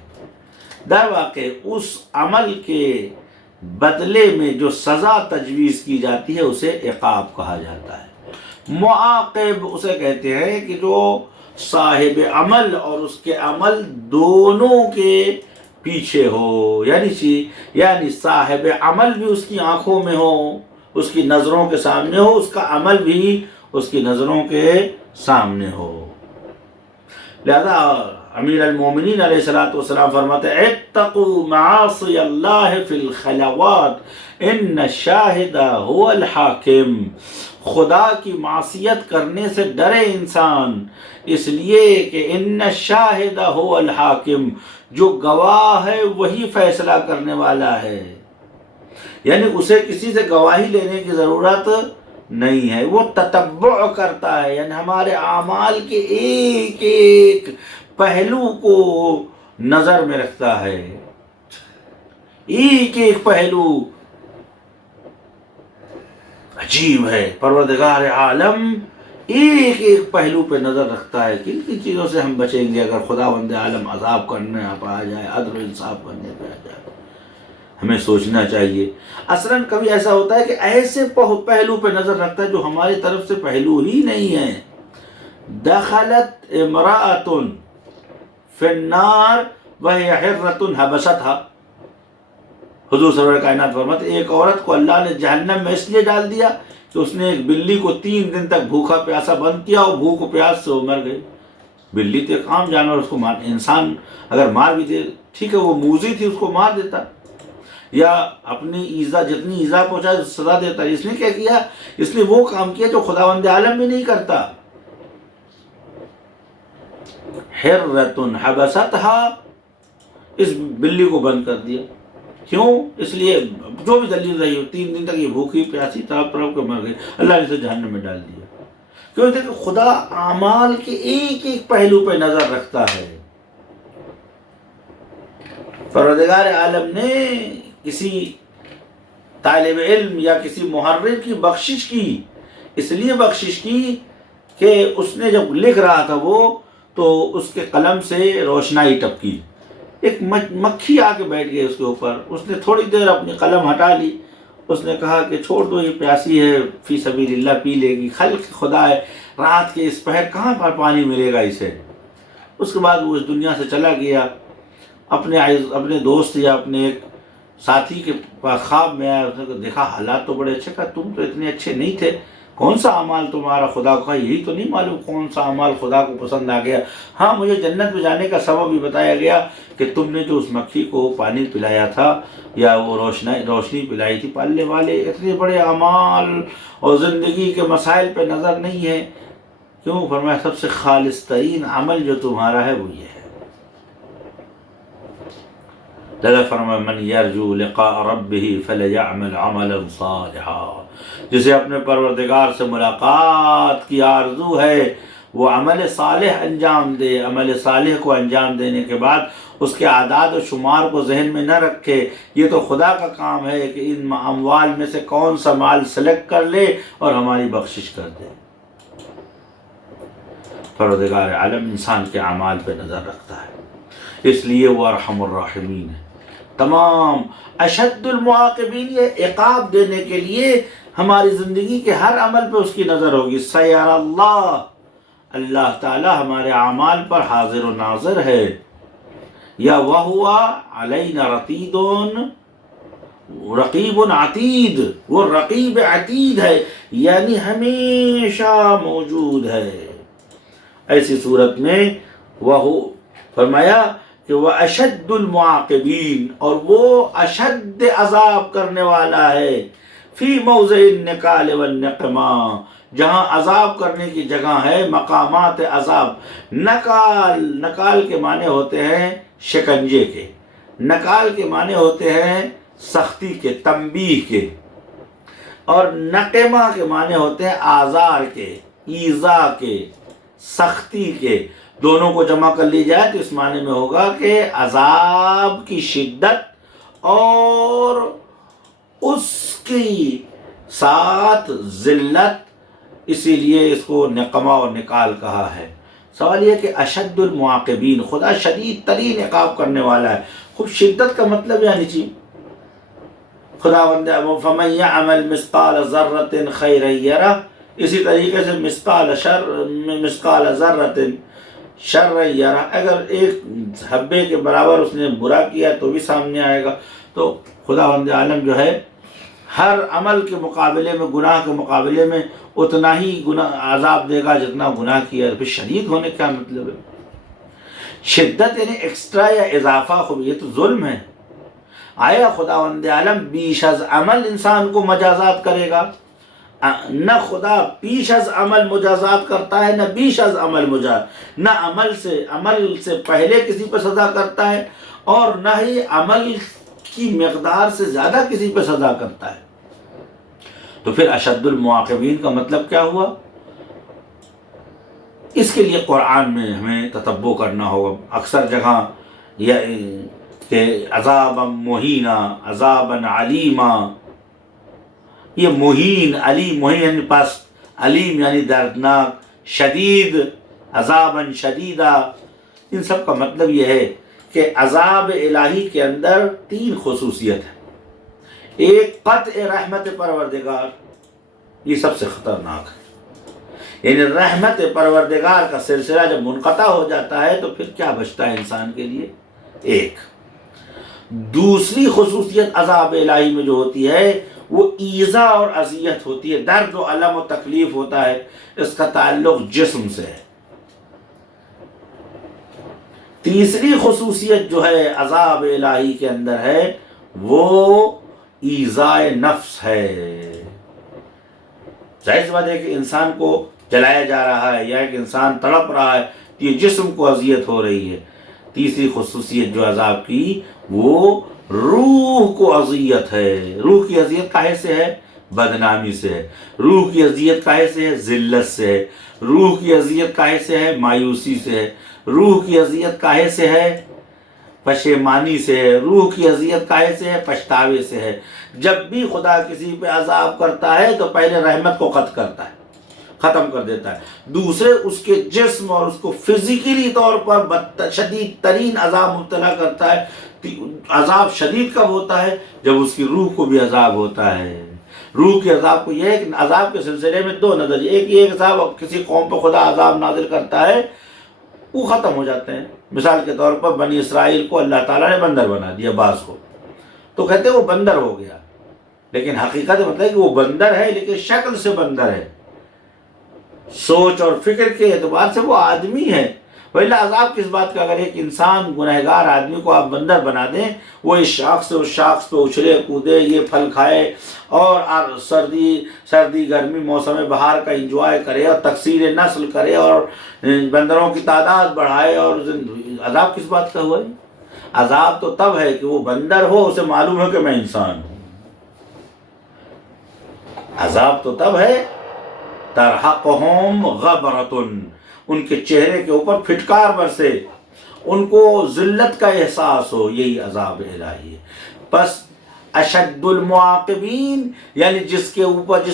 در واقع اس عمل کے بدلے میں جو سزا تجویز کی جاتی ہے اسے عقاب کہا جاتا ہے۔ معاقب اسے کہتے ہیں کہ جو صاحب عمل اور اس کے عمل دونوں کے پیچھے ہو، یعنی صاحب عمل بھی اس کی آنکھوں میں ہو، اس کی نظروں کے سامنے ہو، اس کا عمل بھی اس کی نظروں کے سامنے ہو۔ لہذا امیر المومنین علیہ الصلوۃ والسلام فرماتے ہیں اتقوا معاصی اللہ فی الخلوات ان الشاہد هو الحاکم، خدا کی معصیت کرنے سے ڈرے انسان، اس لیے کہ ان الشاہد هو الحاکم، جو گواہ ہے وہی فیصلہ کرنے والا ہے، یعنی اسے کسی سے گواہی لینے کی ضرورت نہیں ہے، وہ تتبع کرتا ہے، یعنی ہمارے اعمال کے ایک ایک پہلو کو نظر میں رکھتا ہے، ایک ایک پہلو عجیب ہے۔ پروردگار عالم ایک ایک پہلو پہ نظر رکھتا ہے، کن کن چیزوں سے ہم بچیں گے اگر خداوند عالم عذاب کرنے پہ آ جائے، عدل و انصاف کرنے پہ آ جائے۔ ہمیں سوچنا چاہیے۔ اصلاً کبھی ایسا ہوتا ہے کہ ایسے پہلو پہ نظر رکھتا ہے جو ہماری طرف سے پہلو ہی نہیں ہے۔ دخلت امرأۃ فی النار وہی حرۃ حبستھا، حضور سرور کائنات فرماتے ایک عورت کو اللہ نے جہنم میں اس لیے ڈال دیا کہ اس نے ایک بلی کو 3 دن تک بھوکا پیاسا بند کیا اور بھوک و پیاس سے وہ مر گئی۔ بلی تو ایک عام جانور، اس کو انسان اگر مار بھی دے ٹھیک ہے، وہ موذی تھی اس کو مار دیتا، یا اپنی ایذا جتنی ایذا پہنچائے سزا دیتا۔ اس نے کیا کیا؟ اس نے وہ کام کیا جو خداوند عالم بھی نہیں کرتا۔ حرۃ حبستھا، اس بلی کو بند کر دیا، کیوں؟ اس لیے جو بھی دلیل رہی ہو 3 دن تک یہ بھوکی پیاسی تڑپ تڑپ کے مر گئی، اللہ نے اسے جہنم میں ڈال دیا۔ کیوں؟ کہ خدا اعمال کے ایک ایک پہلو پہ نظر رکھتا ہے۔ پروردگار عالم نے کسی طالب علم یا کسی محرر کی بخشش کی، اس لیے بخشش کی کہ اس نے جب لکھ رہا تھا وہ تو اس کے قلم سے روشنائی ٹپکی، ایک مکھی آ کے بیٹھ گئی اس کے اوپر، اس نے تھوڑی دیر اپنی قلم ہٹا لی، اس نے کہا کہ چھوڑ دو یہ پیاسی ہے، فی سبیل اللہ پی لے گی، خلق خدا ہے، رات کے اس پہر کہاں پر پانی ملے گا اسے۔ اس کے بعد وہ اس دنیا سے چلا گیا، اپنے دوست یا اپنے ایک ساتھی کے خواب میں آیا، اس نے دیکھا حالات تو بڑے اچھے، کہا تم تو اتنے اچھے نہیں تھے، کون سا اعمال تمہارا خدا کو، یہی تو نہیں معلوم کون سا اعمال خدا کو پسند آ گیا؟ ہاں مجھے جنت میں جانے کا سبب بھی بتایا گیا کہ تم نے جو اس مکھی کو پانی پلایا تھا یا وہ روشنی پلائی تھی، پالنے والے اتنے بڑے اعمال اور زندگی کے مسائل پہ نظر نہیں ہے، کیوں؟ فرمایا سب سے خالص ترین عمل جو تمہارا ہے وہ یہ ہے۔ لذا فرمایا من یرجو لقاء ربہ فلیعمل عملا صالحا، جسے اپنے پروردگار سے ملاقات کی آرزو ہے وہ عمل صالح انجام دے۔ عمل صالح کو انجام دینے کے بعد اس کے اعداد و شمار کو ذہن میں نہ رکھے، یہ تو خدا کا کام ہے کہ ان اموال میں سے کون سا مال سلیکٹ کر لے اور ہماری بخشش کر دے۔ پروردگار عالم انسان کے اعمال پہ نظر رکھتا ہے، اس لیے وہ ارحم الراحمین ہے۔ تمام اشد المعاقبین، یہ عقاب دینے کے لیے ہماری زندگی کے ہر عمل پہ اس کی نظر ہوگی۔ سیار اللہ، اللہ تعالی ہمارے اعمال پر حاضر و ناظر ہے۔ یا وہو علینا رقیب رقیب عتید، وہ رقیب عتید ہے، یعنی ہمیشہ موجود ہے۔ ایسی صورت میں وہ فرمایا کہ وہ اشد المعاقبین، اور وہ اشد عذاب کرنے والا ہے، فی موضع النکال والنقمہ، جہاں عذاب کرنے کی جگہ ہے، مقامات عذاب۔ نکال کے معنی ہوتے ہیں شکنجے کے، نکال کے معنی ہوتے ہیں سختی کے، تنبیہ کے، اور نقمہ کے معنی ہوتے ہیں آزار کے، ایذا کے، سختی کے۔ دونوں کو جمع کر لی جائے تو اس معنی میں ہوگا کہ عذاب کی شدت اور اس کی ساتھ ذلت، اسی لیے اس کو نقمہ اور نکال کہا ہے۔ سوال یہ کہ اشد المعاقبین، خدا شدید ترین عقاب کرنے والا ہے۔ خوب شدت کا مطلب یعنی چیز خداوند فمن یعمل مثقال ذرۃ خیرا یرہ، اسی طریقے سے مثقال ذرۃ شر یرہ، اگر ایک حبے کے برابر اس نے برا کیا تو بھی سامنے آئے گا۔ تو خداوند عالم جو ہے ہر عمل کے مقابلے میں، گناہ کے مقابلے میں اتنا ہی عذاب دے گا جتنا گناہ کیا۔ پھر شدید ہونے کا مطلب ہے شدت یعنی ایکسٹرا یا اضافہ، خوب یہ تو ظلم ہے۔ آیا خداوند عالم بیش از عمل انسان کو مجازات کرے گا؟ نہ خدا پیش از عمل مجازات کرتا ہے، نہ بیش از عمل مجازات، نہ عمل سے پہلے کسی پہ سزا کرتا ہے اور نہ ہی عمل کی مقدار سے زیادہ کسی پہ سزا کرتا ہے۔ تو پھر اشد المعاقبین کا مطلب کیا ہوا؟ اس کے لیے قرآن میں ہمیں تتبع کرنا ہوگا۔ اکثر جگہ کہ عذابا مہینہ، عذابا علیما، یہ مہین، علیم، مہین یعنی پست، علیم یعنی دردناک، شدید، عذابا شدیدہ، ان سب کا مطلب یہ ہے کہ عذاب الہی کے اندر تین خصوصیت ہے۔ ایک قطع رحمت پروردگار، یہ سب سے خطرناک ہے، یعنی رحمت پروردگار کا سلسلہ جب منقطع ہو جاتا ہے تو پھر کیا بچتا ہے انسان کے لیے؟ ایک دوسری خصوصیت عذاب الہی میں جو ہوتی ہے وہ ایذا اور اذیت ہوتی ہے، درد و الم و تکلیف ہوتا ہے، اس کا تعلق جسم سے ہے۔ تیسری خصوصیت جو ہے عذاب الہی کے اندر ہے وہ ایذائے نفس ہے۔ ظاہر سی بات ہے کہ انسان کو جلایا جا رہا ہے یا ایک انسان تڑپ رہا ہے، یہ جسم کو اذیت ہو رہی ہے۔ تیسری خصوصیت جو عذاب کی وہ روح کو اذیت ہے۔ روح کی اذیت کاہے سے ہے؟ بدنامی سے ہے۔ روح کی اذیت کاہے سے ہے؟ ذلت سے ہے۔ روح کی اذیت کاہے سے ہے؟ مایوسی سے ہے۔ روح کی اذیت کاہے سے ہے؟ پشیمانی سے ہے۔ روح کی اذیت کاہے سے ہے؟ پچھتاوے سے ہے۔ جب بھی خدا کسی پہ عذاب کرتا ہے تو پہلے رحمت کو قطع کرتا ہے، ختم کر دیتا ہے، دوسرے اس کے جسم اور اس کو فزیکلی طور پر شدید ترین عذاب مبتلا کرتا ہے۔ عذاب شدید کب ہوتا ہے؟ جب اس کی روح کو بھی عذاب ہوتا ہے۔ روح کے عذاب کو یہ ہے کہ عذاب کے سلسلے میں دو نظریے، ایک یہ عذاب کسی قوم پہ خدا عذاب نازل کرتا ہے وہ ختم ہو جاتے ہیں۔ مثال کے طور پر بنی اسرائیل کو اللہ تعالیٰ نے بندر بنا دیا، باز کو، تو کہتے ہیں وہ بندر ہو گیا، لیکن حقیقت مطلب ہے کہ وہ بندر ہے لیکن شکل سے بندر ہے، سوچ اور فکر کے اعتبار سے وہ آدمی ہے۔ وَإِلَّا عذاب کس بات کا؟ اگر ایک انسان گنہگار آدمی کو آپ بندر بنا دیں، وہ اس شاخ سے اس شاخ پہ اچھلے کودے، یہ پھل کھائے اور سردی گرمی موسم بہار کا انجوائے کرے اور تکثیر نسل کرے اور بندروں کی تعداد بڑھائے، اور عذاب کس بات کا ہوا ہے؟ عذاب تو تب ہے کہ وہ بندر ہو، اسے معلوم ہے کہ میں انسان ہوں۔ عذاب تو تب ہے ترحقہم غبرۃ، ان کے چہرے کے اوپر پھٹکار برسے، ان کو ذلت کا احساس ہو، یہی عذاب الہی ہے۔ پس اشد المعاقبین یعنی جس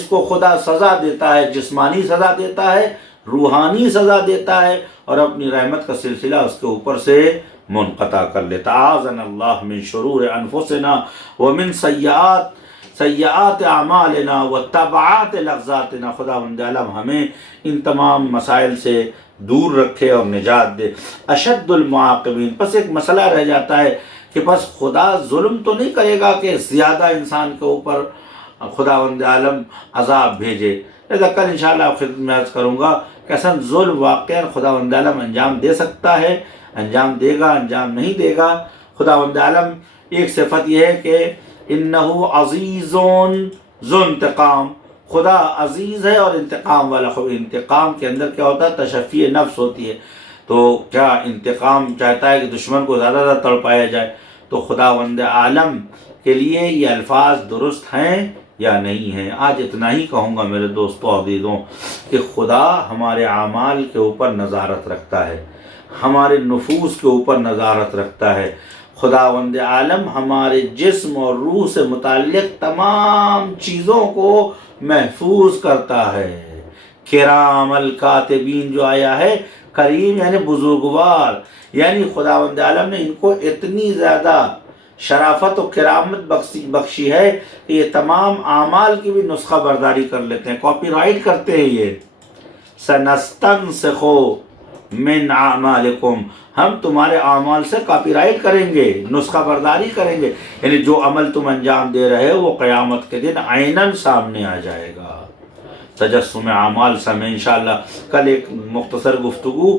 کو خدا سزا دیتا ہے، جسمانی سزا دیتا ہے، روحانی سزا دیتا ہے، اور اپنی رحمت کا سلسلہ اس کے اوپر سے منقطع کر لیتا۔ اعاذنا اللہ من شرور انفسنا ومن سیئات اعمالنا وتبعات لغزاتنا۔ خداوند عالم ہمیں ان تمام مسائل سے دور رکھے اور نجات دے۔ اشد المعاقبین، پس ایک مسئلہ رہ جاتا ہے کہ بس خدا ظلم تو نہیں کرے گا کہ زیادہ انسان کے اوپر خداوند عالم عذاب بھیجے۔ لہذا کل انشاءاللہ خدمت میں عرض کروں گا کہ اصلا ظلم واقعاً خداوند عالم انجام دے سکتا ہے، انجام دے گا، انجام نہیں دے گا۔ خداوند عالم ایک صفت یہ ہے کہ انہو عزیز ذو انتقام، خدا عزیز ہے اور انتقام والا۔ انتقام کے اندر کیا ہوتا ہے؟ تشفی نفس ہوتی ہے۔ تو کیا انتقام چاہتا ہے کہ دشمن کو زیادہ زیادہ تڑپایا جائے؟ تو خداوند عالم کے لیے یہ الفاظ درست ہیں یا نہیں ہیں؟ آج اتنا ہی کہوں گا میرے دوستوں عزیزوں کہ خدا ہمارے اعمال کے اوپر نظارت رکھتا ہے، ہمارے نفوس کے اوپر نظارت رکھتا ہے۔ خداوند عالم ہمارے جسم اور روح سے متعلق تمام چیزوں کو محفوظ کرتا ہے۔ کرام الکاتبین جو آیا ہے، کریم یعنی بزرگوار، یعنی خداوند عالم نے ان کو اتنی زیادہ شرافت و کرامت بخشی ہے کہ یہ تمام اعمال کی بھی نسخہ برداری کر لیتے ہیں، کاپی رائٹ کرتے ہیں۔ یہ سنستنسخ من اعمالکم، ہم تمہارے اعمال سے کاپی رائٹ کریں گے، نسخہ برداری کریں گے، یعنی جو عمل تم انجام دے رہے ہو وہ قیامت کے دن عیناً سامنے آ جائے گا۔ تجسم اعمال سے میں انشاءاللہ کل ایک مختصر گفتگو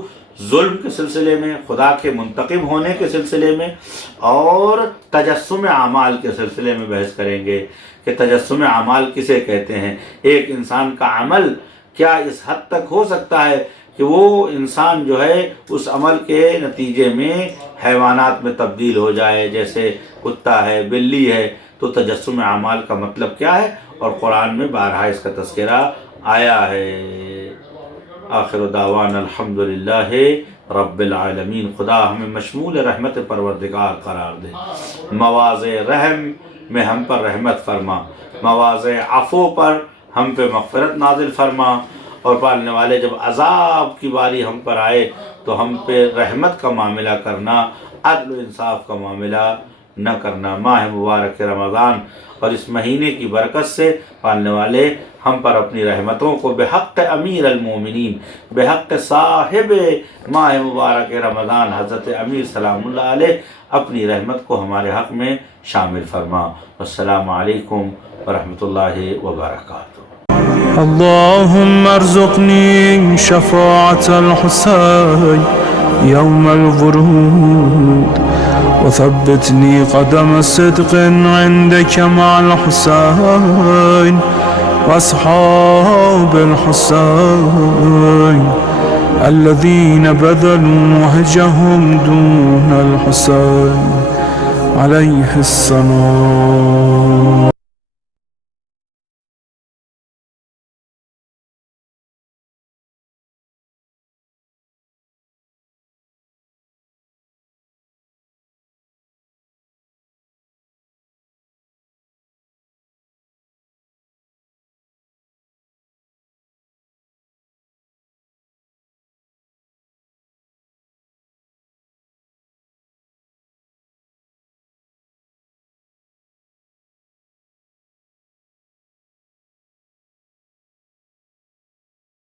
ظلم کے سلسلے میں، خدا کے منتقم ہونے کے سلسلے میں اور تجسم اعمال کے سلسلے میں بحث کریں گے کہ تجسم اعمال کسے کہتے ہیں۔ ایک انسان کا عمل کیا اس حد تک ہو سکتا ہے کہ وہ انسان جو ہے اس عمل کے نتیجے میں حیوانات میں تبدیل ہو جائے، جیسے کتا ہے، بلی ہے۔ تو تجسم اعمال کا مطلب کیا ہے، اور قرآن میں بارہا اس کا تذکرہ آیا ہے۔ آخر دعوانا الحمدللہ رب العالمین۔ خدا ہمیں مشمول رحمت پروردگار قرار دے، مواضع رحم میں ہم پر رحمت فرما، مواضع عفو پر ہم پہ مغفرت نازل فرما، اور پالنے والے جب عذاب کی باری ہم پر آئے تو ہم پہ رحمت کا معاملہ کرنا، عدل و انصاف کا معاملہ نہ کرنا۔ ماہ مبارک رمضان اور اس مہینے کی برکت سے پالنے والے ہم پر اپنی رحمتوں کو بحق امیر المومنین، بحق صاحب ماہ مبارک رمضان حضرت امیر سلام اللہ علیہ، اپنی رحمت کو ہمارے حق میں شامل فرما۔ السلام علیکم ورحمۃ اللہ وبرکاتہ۔ اللهم ارزقني شفاعة الحسين يوم الورود، وثبتني قدم صدق عندك مع الحسين وأصحاب الحسين الذين بذلوا وهجهم دون الحسين عليه السلام.